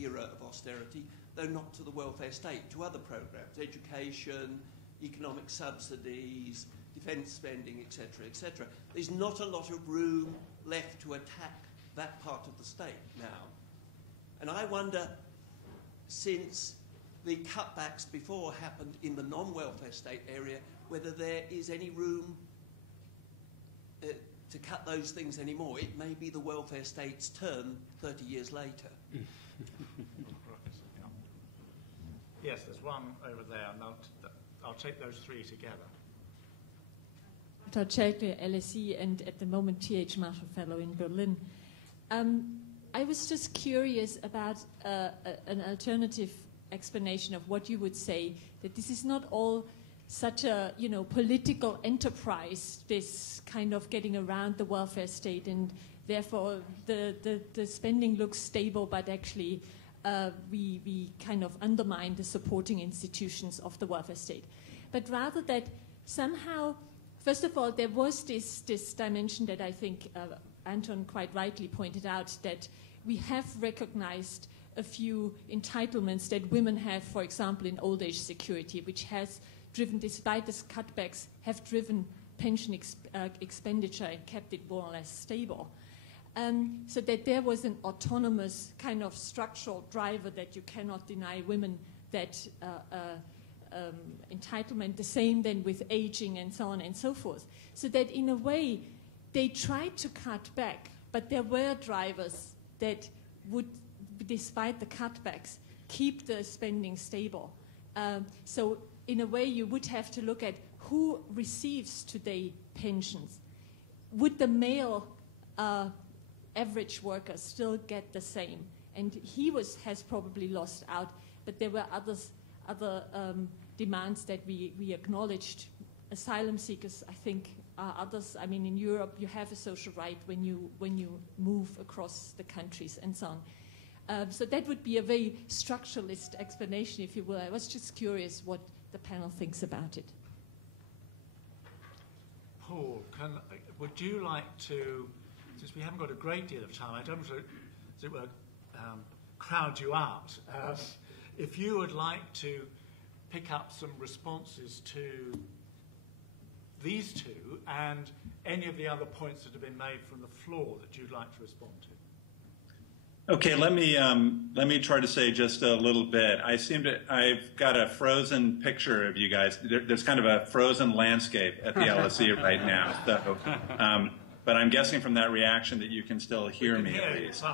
era of austerity, though not to the welfare state, to other programs, education, economic subsidies, defence spending, etc., etc. There's not a lot of room left to attack that part of the state now. And I wonder, since the cutbacks before happened in the non-welfare state area, whether there is any room to cut those things anymore. It may be the welfare state's turn 30 years later. Yes, there's one over there, and I'll take those three together. Dr. Chelke, LSE, and at the moment T.H. Marshall Fellow in Berlin. I was just curious about an alternative explanation of what you would say, that this is not all such a political enterprise, this kind of getting around the welfare state, and therefore the spending looks stable, but actually we kind of undermine the supporting institutions of the welfare state. But rather that somehow, first of all, there was this dimension that I think Anton quite rightly pointed out, that we have recognized a few entitlements that women have, for example, in old age security, which has driven, despite these cutbacks, have driven pension expenditure and kept it more or less stable. So that there was an autonomous kind of structural driver that you cannot deny women that entitlement. The same then with aging and so on and so forth. So that in a way, they tried to cut back, but there were drivers that would, despite the cutbacks, keep the spending stable. So in a way, you would have to look at who receives today pensions. Would the male average worker still get the same? And he has probably lost out, but there were other demands that we acknowledged. Asylum seekers, I think, are others. I mean, in Europe, you have a social right when you move across the countries and so on. So that would be a very structuralist explanation, if you will. I was just curious what the panel thinks about it. Paul, would you like to, since we haven't got a great deal of time, I don't want to, as it were, crowd you out. If you would like to pick up some responses to these two and any of the other points that have been made from the floor that you'd like to respond to. Okay, let me try to say just a little bit. I've got a frozen picture of you guys. There's kind of a frozen landscape at the LSE right now. So, but I'm guessing from that reaction that you can still hear me at least.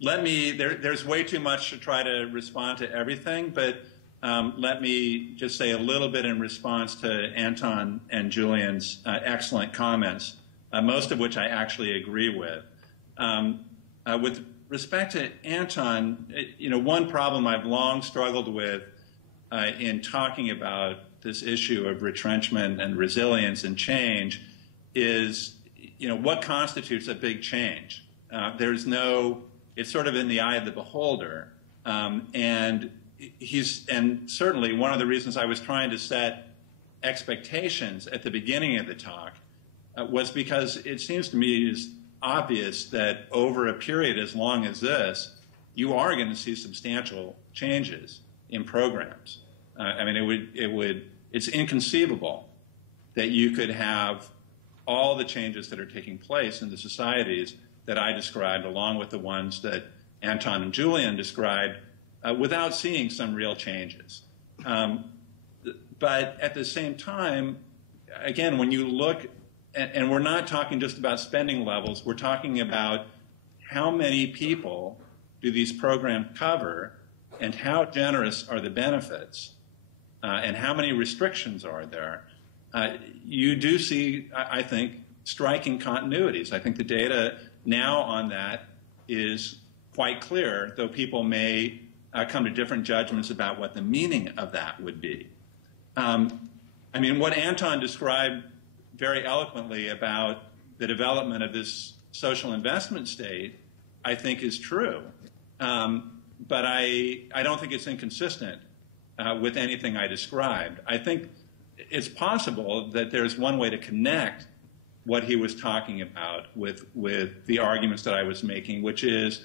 There's way too much to try to respond to everything, but let me just say a little bit in response to Anton and Julian's excellent comments, most of which I actually agree with. With respect to Anton, one problem I've long struggled with in talking about this issue of retrenchment and resilience and change is, what constitutes a big change? It's sort of in the eye of the beholder. And certainly one of the reasons I was trying to set expectations at the beginning of the talk was because it seems to me is obvious that over a period as long as this, you are going to see substantial changes in programs. I mean, it's inconceivable that you could have all the changes that are taking place in the societies that I described, along with the ones that Anton and Julian described, without seeing some real changes. But at the same time, again, when you look, and we're not talking just about spending levels, we're talking about how many people do these programs cover, and how generous are the benefits, and how many restrictions are there. You do see, I think, striking continuities. I think the data now on that is quite clear, though people may come to different judgments about what the meaning of that would be. I mean, what Anton described very eloquently about the development of this social investment state, I think is true. But I don't think it's inconsistent with anything I described. I think it's possible that there's one way to connect what he was talking about with the arguments that I was making, which is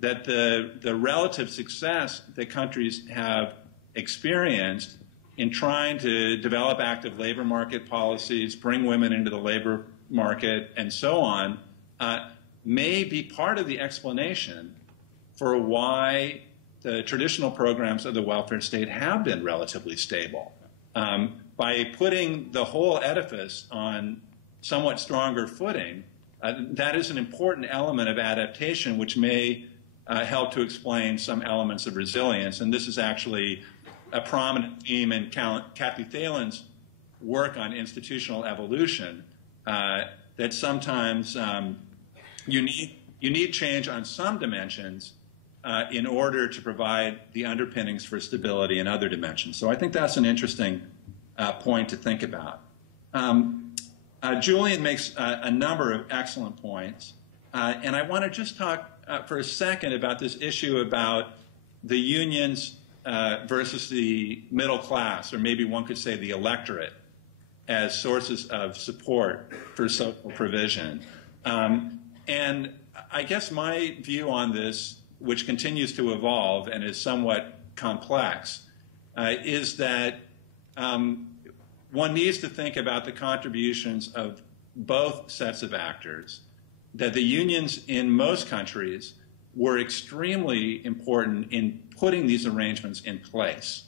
that the relative success that countries have experienced in trying to develop active labor market policies, bring women into the labor market, and so on, may be part of the explanation for why the traditional programs of the welfare state have been relatively stable. By putting the whole edifice on somewhat stronger footing, that is an important element of adaptation which may help to explain some elements of resilience. And this is actually a prominent theme in Kathy Thalen's work on institutional evolution, that sometimes you need change on some dimensions in order to provide the underpinnings for stability in other dimensions. So I think that's an interesting point to think about. Julian makes a number of excellent points, and I want to just talk for a second about this issue about the unions versus the middle class, or maybe one could say the electorate, as sources of support for social provision. And I guess my view on this, which continues to evolve and is somewhat complex, is that one needs to think about the contributions of both sets of actors, that the unions in most countries were extremely important in putting these arrangements in place,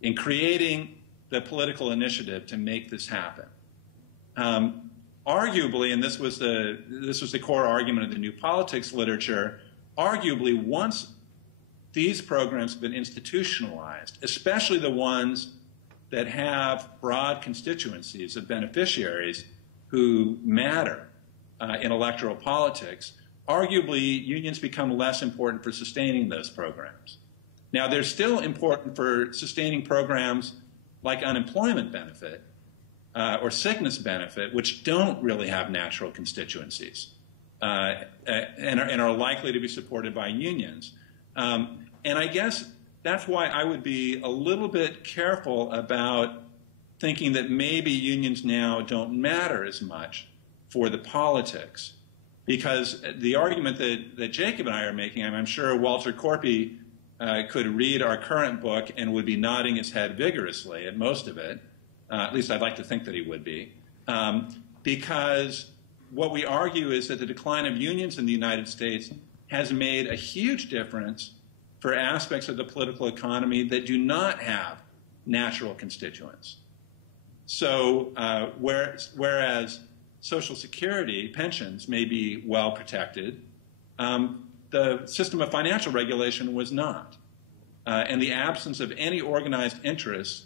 in creating the political initiative to make this happen. Arguably, and this was the core argument of the New Politics literature, arguably once these programs have been institutionalized, especially the ones that have broad constituencies of beneficiaries who matter in electoral politics, arguably unions become less important for sustaining those programs. Now, they're still important for sustaining programs like unemployment benefit or sickness benefit, which don't really have natural constituencies and are likely to be supported by unions. And I guess that's why I would be a little bit careful about thinking that maybe unions now don't matter as much for the politics. Because the argument that Jacob and I are making, I'm sure Walter Korpi could read our current book and would be nodding his head vigorously at most of it. At least I'd like to think that he would be. Because what we argue is that the decline of unions in the United States has made a huge difference for aspects of the political economy that do not have natural constituents. So whereas Social Security, pensions may be well protected, the system of financial regulation was not. And the absence of any organized interests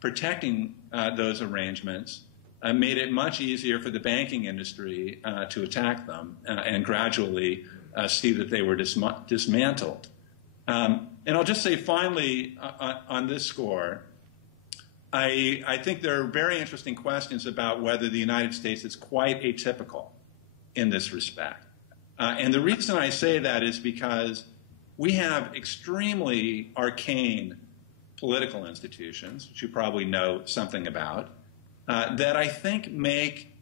protecting those arrangements made it much easier for the banking industry to attack them and gradually see that they were dismantled. And I'll just say finally on this score, I think there are very interesting questions about whether the United States is quite atypical in this respect. And the reason I say that is because we have extremely arcane political institutions, which you probably know something about, that I think make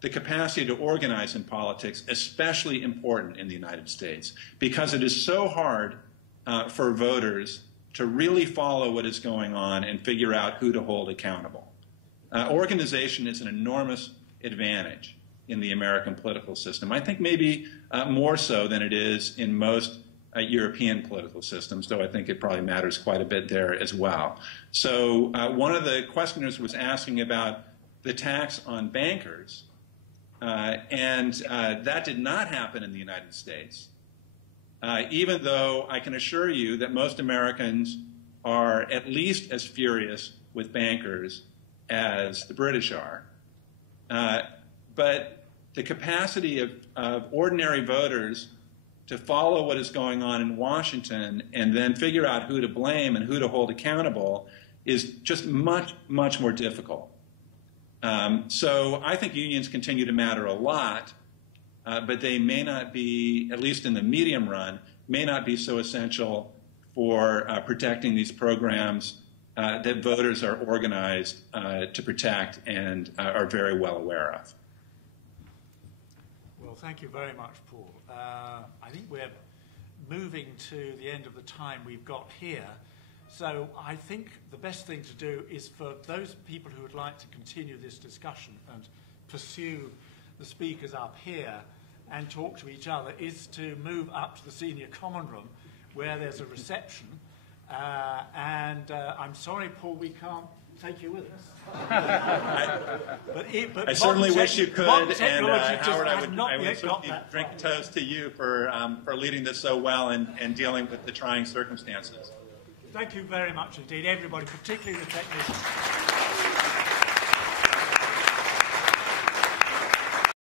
the capacity to organize in politics especially important in the United States, because it is so hard for voters to really follow what is going on and figure out who to hold accountable. Organization is an enormous advantage in the American political system. I think maybe more so than it is in most European political systems, though I think it probably matters quite a bit there as well. So one of the questioners was asking about the tax on bankers, and that did not happen in the United States, even though I can assure you that most Americans are at least as furious with bankers as the British are. But the capacity of ordinary voters to follow what is going on in Washington and then figure out who to blame and who to hold accountable is just much, much more difficult. So I think unions continue to matter a lot, but they may not be, at least in the medium run, may not be so essential for protecting these programs that voters are organized to protect and are very well aware of. Well, thank you very much, Paul. I think we're moving to the end of the time we've got here. So I think the best thing to do is for those people who would like to continue this discussion and pursue the speakers up here and talk to each other is to move up to the senior common room where there's a reception. I'm sorry, Paul, we can't take you with us. I certainly wish you could, and Howard, I would certainly drink a toast to you for leading this so well and dealing with the trying circumstances. Thank you very much indeed, everybody, particularly the technicians.